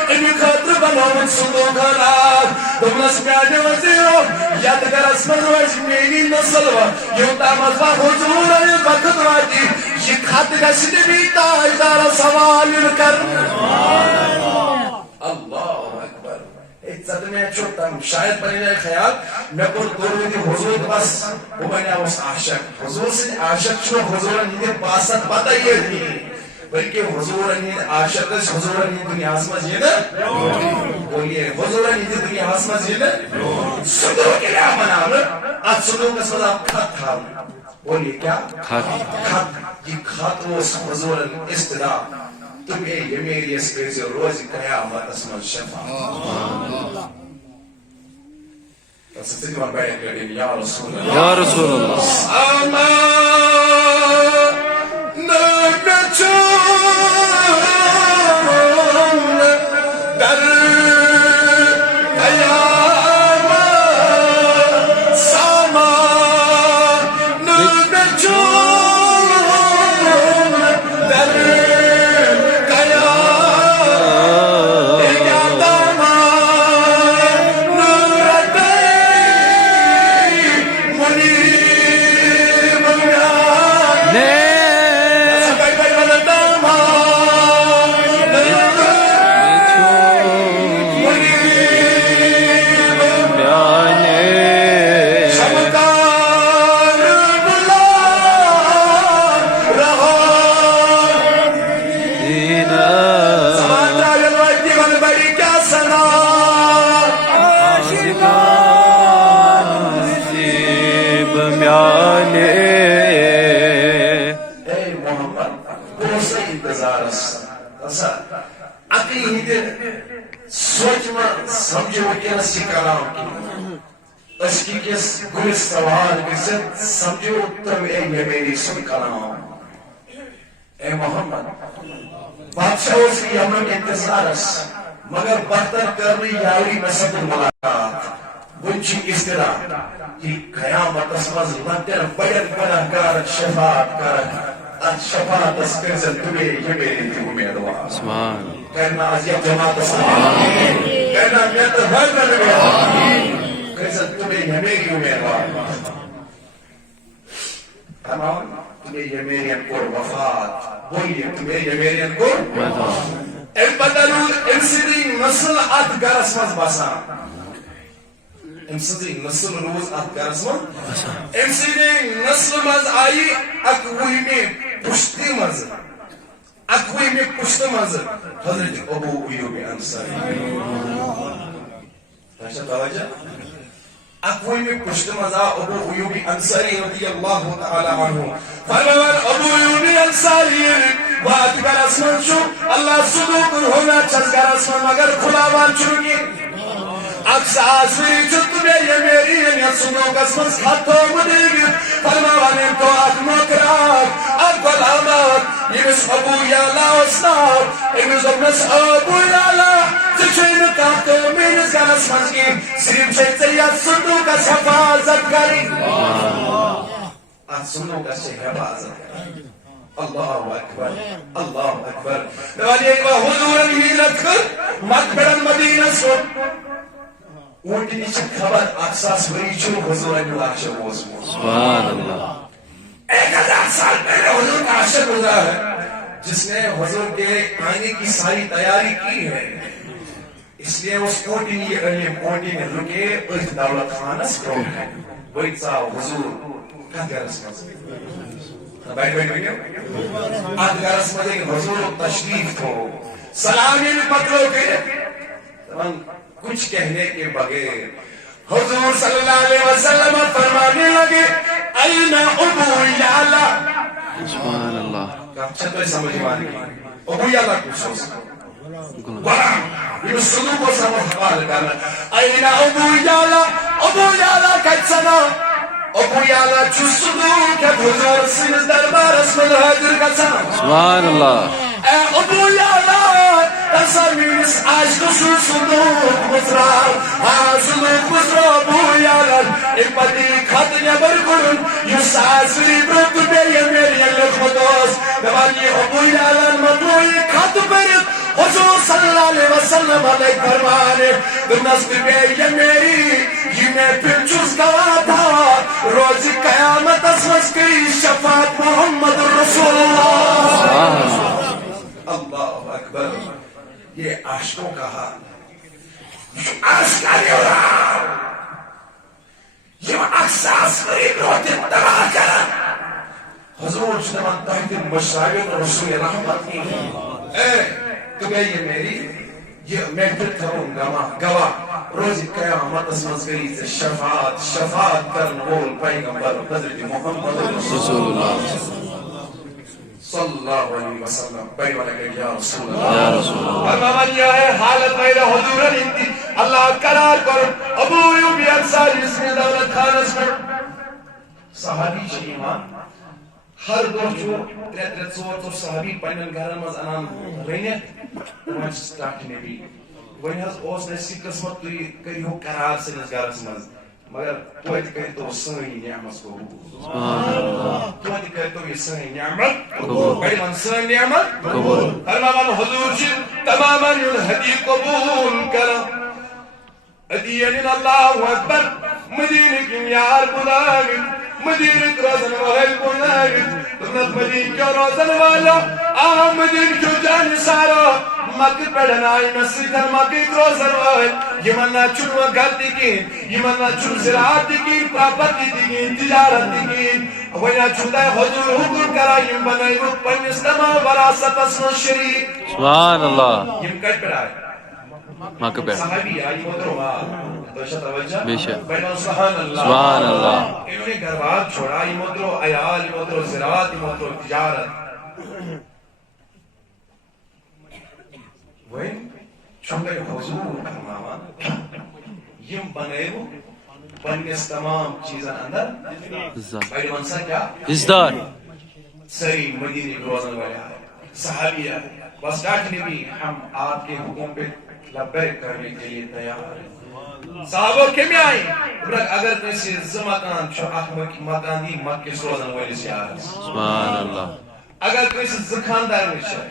انہی خطر بناون سندو گھراب تم نسمیانے وزیرو یاد گر اسمن ویش میری نسل و یوں تامت و حضور ای وقت واتی یہ خط گشت بھی تاجدار سوال کر اللہ اکبر ایک صدمہ چھوٹا شاید بنینے خیال میں پر دور دی حضور بس وہ بنیا اس عاشق حضور سے عاشق چھو حضور نے باسط پتہ یہ تھی بلکہ حضور انہیں عاشق حضور انہیں دنیا آسمت یہ نا بولیے حضور انہیں دنیا آسمت یہ نا صدروں کے لئے منا رہا آج صدروں کا سوزا خط تھا بولیے کیا خط یہ خط وہ حضور انہیں استدا تمہیں یہ میری اسپیس روز قیامت اسم الشفا ستنی بار بیعت کردیم یا رسول اللہ یا رسول اللہ آمان نبچون در قیامت سامان نبچون در قیامت اگادامان نورتی منیب میان سوچ میں سمجھو ونکس یہ کلام اشکی کس گلس سوال گزت سمجھو تم اے میری سن کلام اے محمد بادشاہ اس کی امن انتظارس مگر بہتر کرنی یاری نسب ملاقات ونچی استرا کہ قیامت اسمز لندن بڑن گناہ گار شفاعت کرک ان شفاعت اس کرزن تمہیں یہ میری تھی امیدوار کرنا از یہ جماعت اسلام کرنا میت حضر نبی کرزن تمہیں یہ میری امیدوار تمام تمہیں یہ میری انکور وفات بولیے تمہیں یہ میری انکور ام بدلو ام سدی نسل ات گرس مز بسان ام سدی نسل روز ات گرس مز ام سدی نسل مز آئی اکوئی میں پشتی مز اکوئی میں پشتی مز حضرت ابو ایوب انصاری تاشا توجہ اکوئی میں پشتی مز ابو ایوب انصاری رضی اللہ تعالی عنہ فرمان ابو ایوب انصاری بات کر اسمان شو اللہ صدوق ہونا چل کر اسمان مگر کھلاوان چونگی اکساس میری چھت میں یہ میری یا صدوق اسمان خطو مدیگی فرماوانے تو اکمو کراک اکولامات یمس ابو یالا اسناب امس ابنس ابو یالا تچین کاتو میرس کر اسمان کی صرف چھتے یا صدوق اس حفاظت کری صدوق اس حفاظت کری اللہ اکبر اللہ اکبر نوالی ایک بار حضور ہجرت کر مقبرہ مدینہ سو اونٹی نیچے خبر احساس ہوئی چھو حضور نے عاشق موسم سبحان اللہ 1000 سال پہلے حضور کا عاشق گزرا ہے جس نے حضور کے آنے کی ساری تیاری کی ہے اس لیے اس اونٹی نے رکے اس دولت خانس کرو ہے وہی صاحب حضور کا گرس میں بیٹھ آج گرس مجھے حضور تشریف ہو سلامی پتروں کے کچھ کہنے کے بغیر حضور صلی اللہ علیہ وسلم فرمانے لگے اینا ابو یالا سبحان اللہ اچھا تو سمجھ مانی ابو یالا کچھ سوچ غلام یہ سلوک و سمجھ حوال کرنا اینا ابو یالا کچھنا ابو یالا چسدو کہ حضور سنز دربار اسمد حاضر کسان سبحان اللہ اے ابو یالا تصمینس آج کسو صدوق مصرا صدوق مصرا ابو یالا اپتی خط نبر کرن یس آسری برد بے یہ میری اللہ خدوس دوانی ابو یالا مطلوی خط برد حضور صلی اللہ علیہ وسلم علیہ فرمانے نصب بے یہ میری یہ میں پھر چوز گوا تھا روز قیامت اسمس کی شفاعت محمد رسول اللہ اللہ اکبر یہ عاشقوں کا حال عاشق علی اور یہ احساس قریب روتے تباہ کرن حضور شنوان تحت مشاہد رسول رحمت کی اے تمہیں یہ میری یہ میں پھر کروں گواہ روز قیامت اسمز گئی سے شفاعت کرن بول پیغمبر حضرت محمد رسول اللہ صلی اللہ علیہ وسلم پیغمبر کہ یا رسول اللہ فرمان یہ ہے حالت میرے حضور انتی اللہ قرار کر ابو ایوب انصاری اس میں دولت خانس میں صحابی شیمان ہر دو جو تریت ژور صحابی پنن گھرن مز انان رنت وۄنۍ سٹاٹ نبی وۄنۍ حظ اوس نسی قسمت تُہۍ کٔرِو قرار سٲنِس گھرس منٛز مگر توتہِ کٔرۍتو سٲنۍ نعمت قبوٗل توتہِ کٔرۍتو یہِ سٲنۍ نعمت بڑِمن سٲنۍ نعمت فرماوان حضور چھِ تمامن ہُنٛد ہدی قبوٗل کران ادین اللہ اکبر مدینہ کی یار بلائیں مدینہ روزن والے بلائیں تمہیں مدینہ کیوں روزن والا مدینہ کیوں جان سارا مکہ پڑھنا آئی مسیدن مکہ روزن والے یہ منہ چنو گھرتی کی یہ منہ چن زراعت کی پراپرتی کی تجارت کی وینا چھوٹا حضور حکم کرا یم بنائی وہ پنیس تمام وراثت اسم شریف سبحان اللہ یم کٹ پڑھائے مکہ پہ صحابی آئی مدروا بے شک سبحان اللہ سبحان اللہ انہوں نے گھر بار چھوڑا یہ مدرو عیال یہ مدرو زراعت یہ مدرو تجارت وہیں چونکہ حضور فرماوان یم بنیو پنس تمام چیزن اندر بڑی منسا کیا حصدار سری مدینے روزن والے آئے صحابی آئے بس ڈاکٹر نبی ہم آپ کے حکم پہ لبیک کرنے کے لیے تیار ہیں صحابہ کمی آئی اگر کسی زمکان چھو احمد مکان دی مکہ روزن والے سے آرہ سبحان اللہ اگر کسی زخاندار میں چھو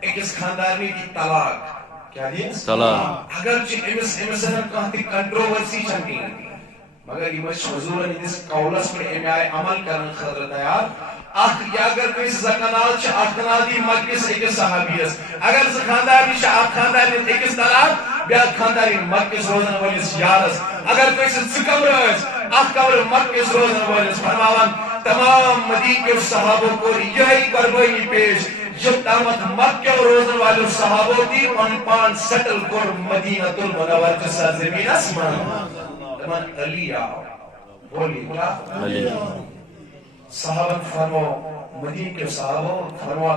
ایکس خاندار میں دی طلاق کیا دیس طلاق اگر امس کہتی کنٹروورسی چنکی مگر یہ حضور اس قولس پر امی آئی عمل کرن خطر تیار یا اگر کوئی زکنال چھ اکنال دی مکس ایکس صحابیس اگر خاندار بھی چھ خاندار دی ایکس طلاق بیا خانداری مکس روزن والیس یارس اگر کوئی زکمر اس قبر مکس روزن والیس فرماوان تمام مدین کے صحابوں کو یہی قربانی پیش جب تامت مکہ روزن والے صحابوں دی پان سٹل کر مدینہ المنور کے سرزمین اسمان تمام علی آؤ بولی کیا علی صحابہ فرمو مدین کے صحابہ فرمو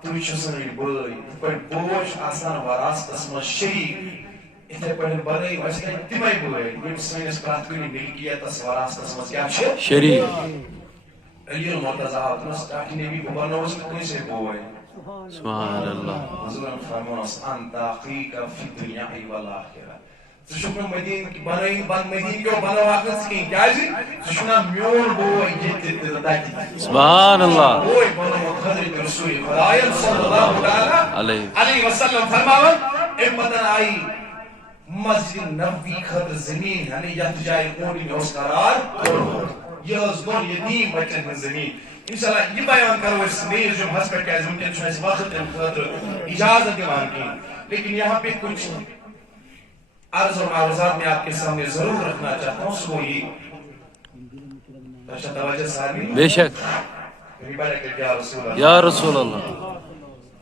توی چسنی بوئی پر بوش آسان وراستس میں شریک اتنے پر بڑے ویسے تیمائی بوئی یہ سوینس پراتکونی ملکیت اس وراستس میں کیا شریک علی المرتضی اتنس ڈاکٹر نبی کو بنوز کنی سے بوئی سبحان اللہ حضور فرمونس انتا حقیقہ فی دنیا والآخرہ سشکر مدین کی بنائیں بند مدین کیوں بنا واقع سکیں کیا جی سشکر میون بوئی جیت تدائی سبحان اللہ بوئی بنا مخدر رسول خدایت صلی اللہ علیہ وسلم فرماون امتن آئی مسجد نبوی خطر زمین یعنی یت جائے اونی میں اس قرار یہ از دون یتیم بچن میں زمین انشاءاللہ یہ بیان کرو اس نیز جو حسب کہ ممکن چھو اس وقت خطر اجازت دیوان کی لیکن یہاں پہ کچھ عرض اور معروضات میں آپ کے سامنے ضرور رکھنا چاہتا ہوں سو یہ تشہ توجہ صاحبی بے شک یا رسول اللہ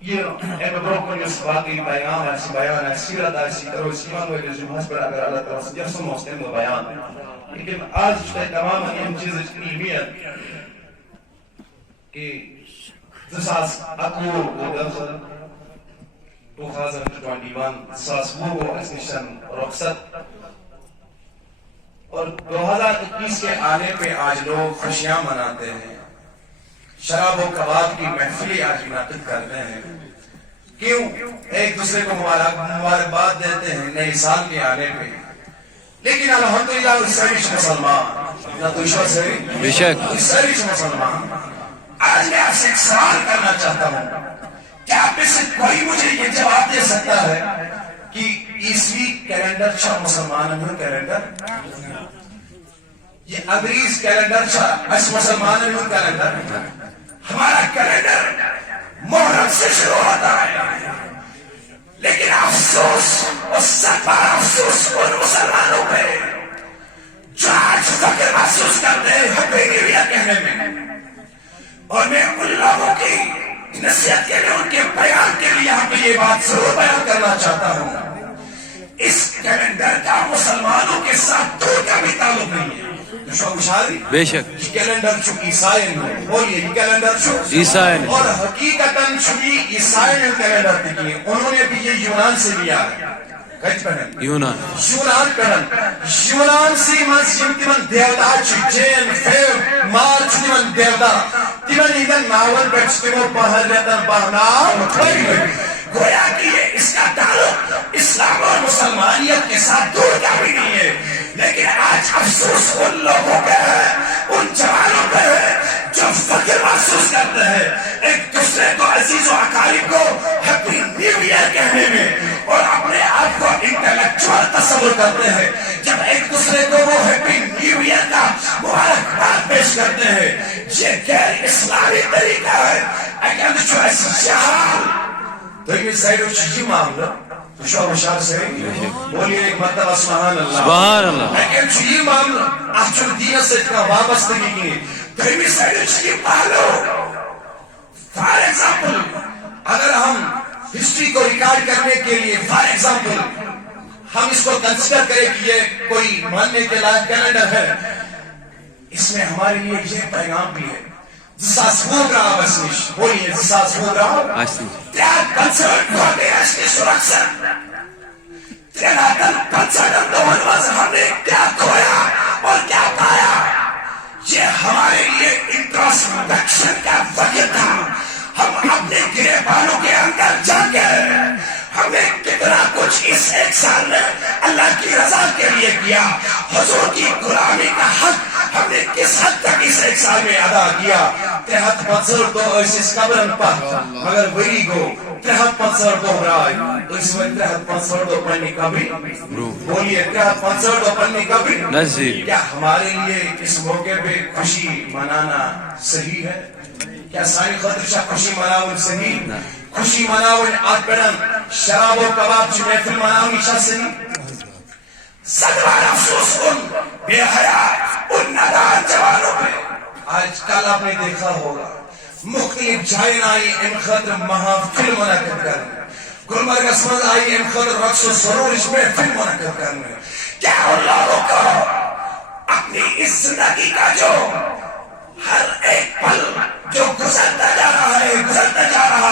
یہ ایک بروکن اس واقعی بیان ہے سیرت ایسی کرو سیمان ہوئے جو محض پر اگر اللہ تعالیٰ سے جسم مسلم و بیان ہے لیکن آج تمام ان چیز علمیت کہ تساس اکور و دخل 2021 ساس وہ اسنشن رخصت اور 2021 کے آنے پہ آج لوگ خوشیاں مناتے ہیں شراب و کباب کی محفلی آج منعقد کرتے ہیں کیوں ایک دوسرے کو مبارکباد دیتے ہیں نئے سال کے آنے پہ لیکن الحمدللہ اس سریش مسلمان نہ تو شخص ہے بے شک اس سریش مسلمان آج میں آپ سے ایک سوال کرنا چاہتا ہوں کیا آپ میں سے کوئی مجھے یہ جواب دے سکتا ہے کہ عیسوی کیلنڈر چھا مسلمان ہمیں کیلنڈر یہ انگریز کیلنڈر چھا اس مسلمان ہمیں کیلنڈر ہمارا کیلنڈر محرم سے شروع ہوتا ہے لیکن افسوس اور سب پر افسوس ان مسلمانوں پہ جو آج فکر محسوس کرتے ہیں ہیپی نیو ایئر کہنے میں اور میں ان لوگوں کی نصیحت کے لیے ان کے بیان کے لیے یہاں پہ یہ بات ضرور بیان کرنا چاہتا ہوں اس کیلنڈر کا مسلمانوں کے ساتھ دور کا بھی تعلق نہیں ہے بے شک یہ کیلنڈر چو عیسائن ہے بولیے یہ کیلنڈر چو عیسائن اور حقیقتاً چوی عیسائن کیلنڈر دیکھئے انہوں نے بھی یہ یونان سے لیا ہے یونان یونان سے مسجد تیمن دیوتا چین فیو مارچ تیمن دیوتا تیمن ایدن ناول بیٹھ تیمن باہر لیتن باہنام گویا کہ یہ اس کا تعلق اسلام اور مسلمانیت کے ساتھ دور کا بھی نہیں ہے لیکن آج افسوس ان لوگوں پہ ہے ان جوانوں پہ ہے جو فکر محسوس کرتے ہیں ایک دوسرے کو عزیز و اقارب کو ہیپی نیو ایئر کہنے میں اور اپنے آپ کو انٹلیکچوئل تصور کرتے ہیں جب ایک دوسرے کو وہ ہیپی نیو ایئر کا مبارکباد پیش کرتے ہیں یہ غیر اسلامی طریقہ ہے اگر جو ایسی جہال تو یہ سائیڈو چیزی معاملہ تو شاہ مشاہد سے بولیے ایک مرتبہ سبحان اللہ سبحان اللہ لیکن چیزی معاملہ احجر دین سے اتنا وابستگی کی تو یہ سائیڈو چیزی معاملہ فار ایگزامپل اگر ہم ہسٹری کو ریکارڈ کرنے کے لیے فار ایگزامپل ہم اس کو کنسیڈر کریں کہ یہ کوئی ماننے کے لائق کیلنڈر ہے اس میں ہمارے لیے یہ پیغام بھی ہے زساس ہوگرا بسنش بولیے زساس ہوگرا اسنش that concerned for the ethnic structure تنادن پنسٹن دونوز ہم نے کیا کھویا اور کیا پایا. یہ ہمارے لیے انٹراسپیکشن کا وقت تھا. ہم اپنے گریبانوں کے اندر جا کے ہم نے کتنا کچھ اس ایک سال میں اللہ کی رضا کے لیے کیا. حضور کی غلامی کا حق ہم نے کس حد تک اس ایک سال میں ادا کیا. 73 تو اس قبرن پر مگر وری گو 73 تو برائے اس میں 73 تو پڑھنے قبری بولیے 73 تو پڑھنے قبری نزدیک. کیا ہمارے لیے اس موقع پہ خوشی منانا صحیح ہے؟ کیا ساری خطرشہ خوشی مناؤن صحیح؟ خوشی مناؤن آت پڑھن شراب و کباب چی محفل مناؤن شاہ صحیح؟ صدوار افسوس ان بے حیات ان نادان جوانوں پہ. آج کل آپ نے دیکھا ہوگا مختلف جائیں آئی ان خطر محافل منعقد کرنے. گلمرگ اسمد آئی ان خطر رقص و سرور اس میں فلم منعقد کرنے. کیا ان لوگوں کو اپنی اس زندگی کا جو ہر ایک پل جو گزرتا جا رہا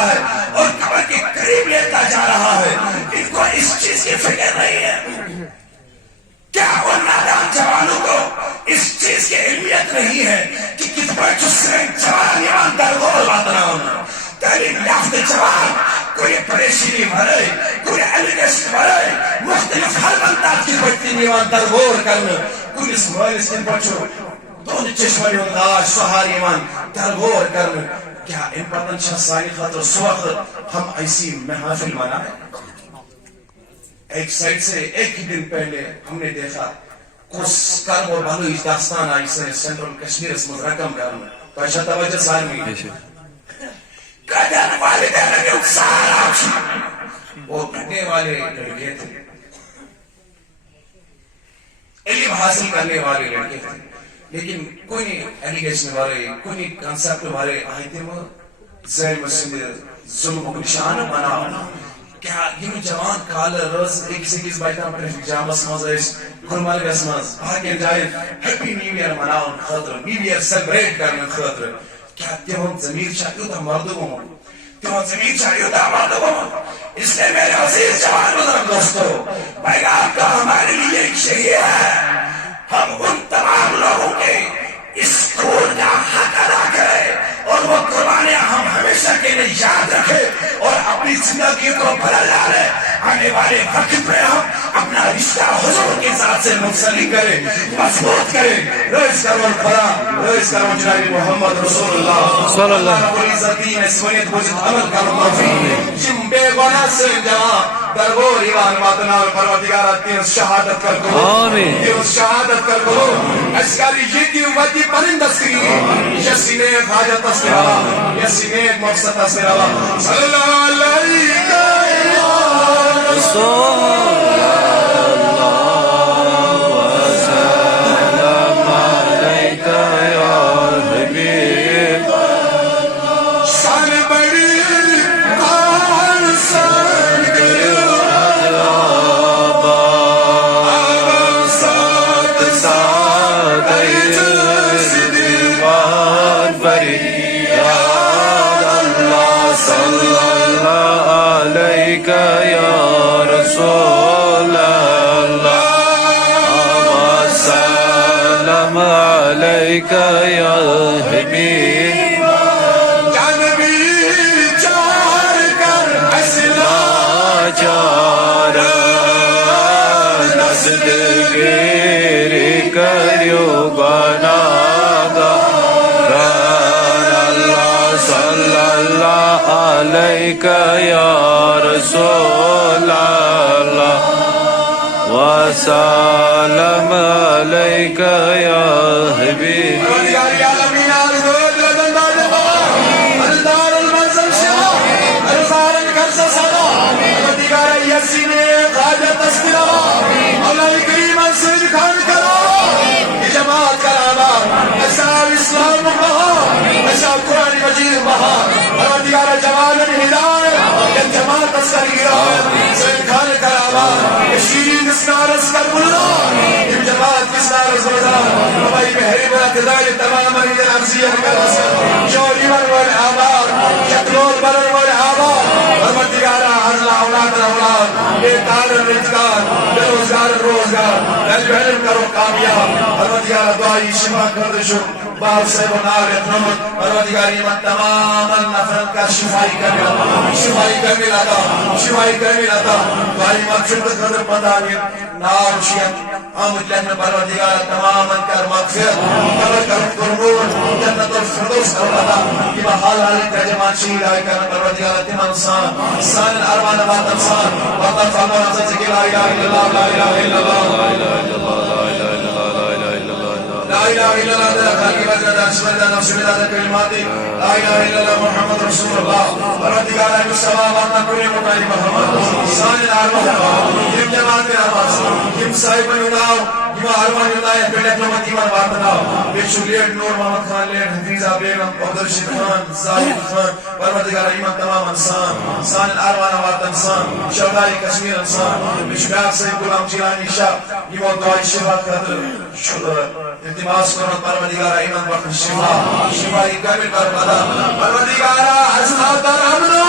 ہے اور قبر کے قریب لیتا جا رہا ہے ان کو اس چیز کی فکر نہیں ہے؟ کیا ان نادان جوانوں کو اس چیز کی علمیت نہیں ہے کہ کت پر جسرین جوان ایمان درگول باتنا ہونا. تعلیم یافت جوان کوئی پریشانی بھرے کوئی ایلیگیشن بھرے مختلف ہر بندہ کی بڑھتی ایمان درگول کرنا کوئی اس موائلس کن پچھو دون چشمانی انداز سہاری ایمان درگول کرنا. کیا ان پتن چھا سانی خاطر سو وقت ہم ایسی محافل منائے؟ ایک سائٹ سے ایک ہی دن پہلے ہم نے دیکھا کس کرم اور بھلوچ داستان آئی سے سینٹرل کشمیر اس میں رقم کرنا تو اچھا توجہ سالمی قدر والدین نے اکسارا وہ پڑھنے والے لڑکے تھے علم حاصل کرنے والے لڑکے تھے لیکن کوئی ایلیگیشن والے کوئی کنسپٹ والے آئے تھے وہ زیر مسلم ظلم و نشان بنا. کیا یہ جوان کال روز ایک سے کس بائیتا ٹریفک جام اسماز ایس گلمرگ اسماز باقی جائے ہیپی نیو ایئر مناؤن خاطر نیو ایئر سیلیبریٹ کرنے خاطر کیا تیون ضمیر چاہیو تھا مردوں تیون ضمیر چاہیو تھا مردوں. اس لیے میرے عزیز جوان بزرگ دوستو پیغام کا ہمارے لیے ایک شہید ہے. ہم ان تمام لوگوں کے اس خون کا حق ادا کریں اور وہ قربانیاں ہم ہمیشہ کے لیے یاد رکھیں اور اپنی زندگی کو بدل ڈالیں. آنے والے وقت پہ ہم اپنا رشتہ حضور کے ذات سے منسلک کریں مضبوط کریں. رئیس کرون خدا رئیس کرون جناب محمد رسول اللہ صلی اللہ علیہ وسلم سنت بوجھ عمل کرو توفیق جن بے گناہ سے جوان درگور ایوان واتنا پروردگار تین شہادت کر کرو آمین تین شہادت کر کرو اسکاری یہ کی وجہ پرند اسکری یسی نیک حاجت اسکرا یسی نیک مقصد اسکرا صلی اللہ علیہ یا حبیب جانبی چار کر اصلاح چار نزد گیری کریو گناہگار اللہ صلی اللہ علیہ یا رسول اللہ وسلم علیک یا حبیب تمام الأمزية جوري والآبار يقلون برر والآبار والمتقارة عن الأولاد بے کار رزگار بے روزگار روزگار علم علم کرو کامیاب پروردگار دعائی شفا کر شو باب صاحب و نار اکرمت پروردگار ایمان تمام نفرت کا شفائی کمیل شفائی کمیل عطا شفائی کمیل عطا دعائی مغفرت قدر پندانی نار شیعت آمد لہن پروردگار تمام کر مغفرت قبر کرم کرمون جنت الفردوس کرو عطا یہ حال حالی ترجمان شہید آئی کرنا پروردگار تیمان سان سان ارمان واتن سان واتن فاقون حضرت سکی لا الہ الا اللہ لا الہ الا اللہ لا الہ الا اللہ لا الہ الا اللہ لا خالق وجد اشمد نفس مدد کلماتی لا الہ الا اللہ محمد رسول اللہ پروردگار ای مصطفی واتنا کلی مقالی محمد سان ارمان یم جماعت آواز یم صاحب یوناو یم ارمان یوناو پیڑک نمت ایمان واتنا بے شکریت نور محمد خان لیر حفیظہ بیگم عبدالرشید خان زاہد خان پروردگار ایمان تمام انسان سان ارمان وات انسان شہدائی کشمیر انسان بے شکریت صاحب غلام جیلانی شاہ یم دعائی شفا قدر التماس کرو پروردگار ایمان بخش شفا شفائی کامل کرو عطا پروردگار حضرت رحمنا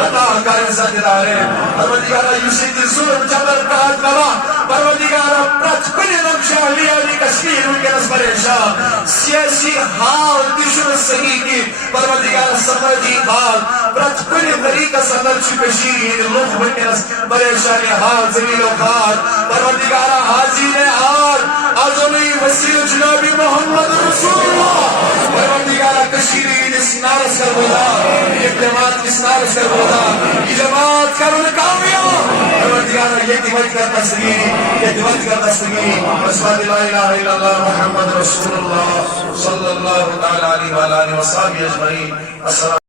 عطا کار عزت دارے پروردگار یوسف ظلم جبر قحط بلا پروردگار پرت کل نقشہ لیالی کشمیر ان کے نصبر پریشان سیاسی حال دشمن صحیح کی پروردگار سمجھی حال پرت کل طریقہ سندر چکشیر لطف بکنس پریشانی حال زمین و خار پروردگار حاضر حال عظمی وسیع جناب محمد رسول اللہ پروردگار کشیرین اس نارس کر بودا یہ جماعت اس نارس کر بودا یہ جماعت کرن کامیاب پروردگار یہ دیوت کرتا سگی یہ دیوت کرتا سگی اسمت لا الہ الا اللہ محمد رسول اللہ صلی اللہ تعالی علیہ وآلہ وصحبہ اجمعین. السلام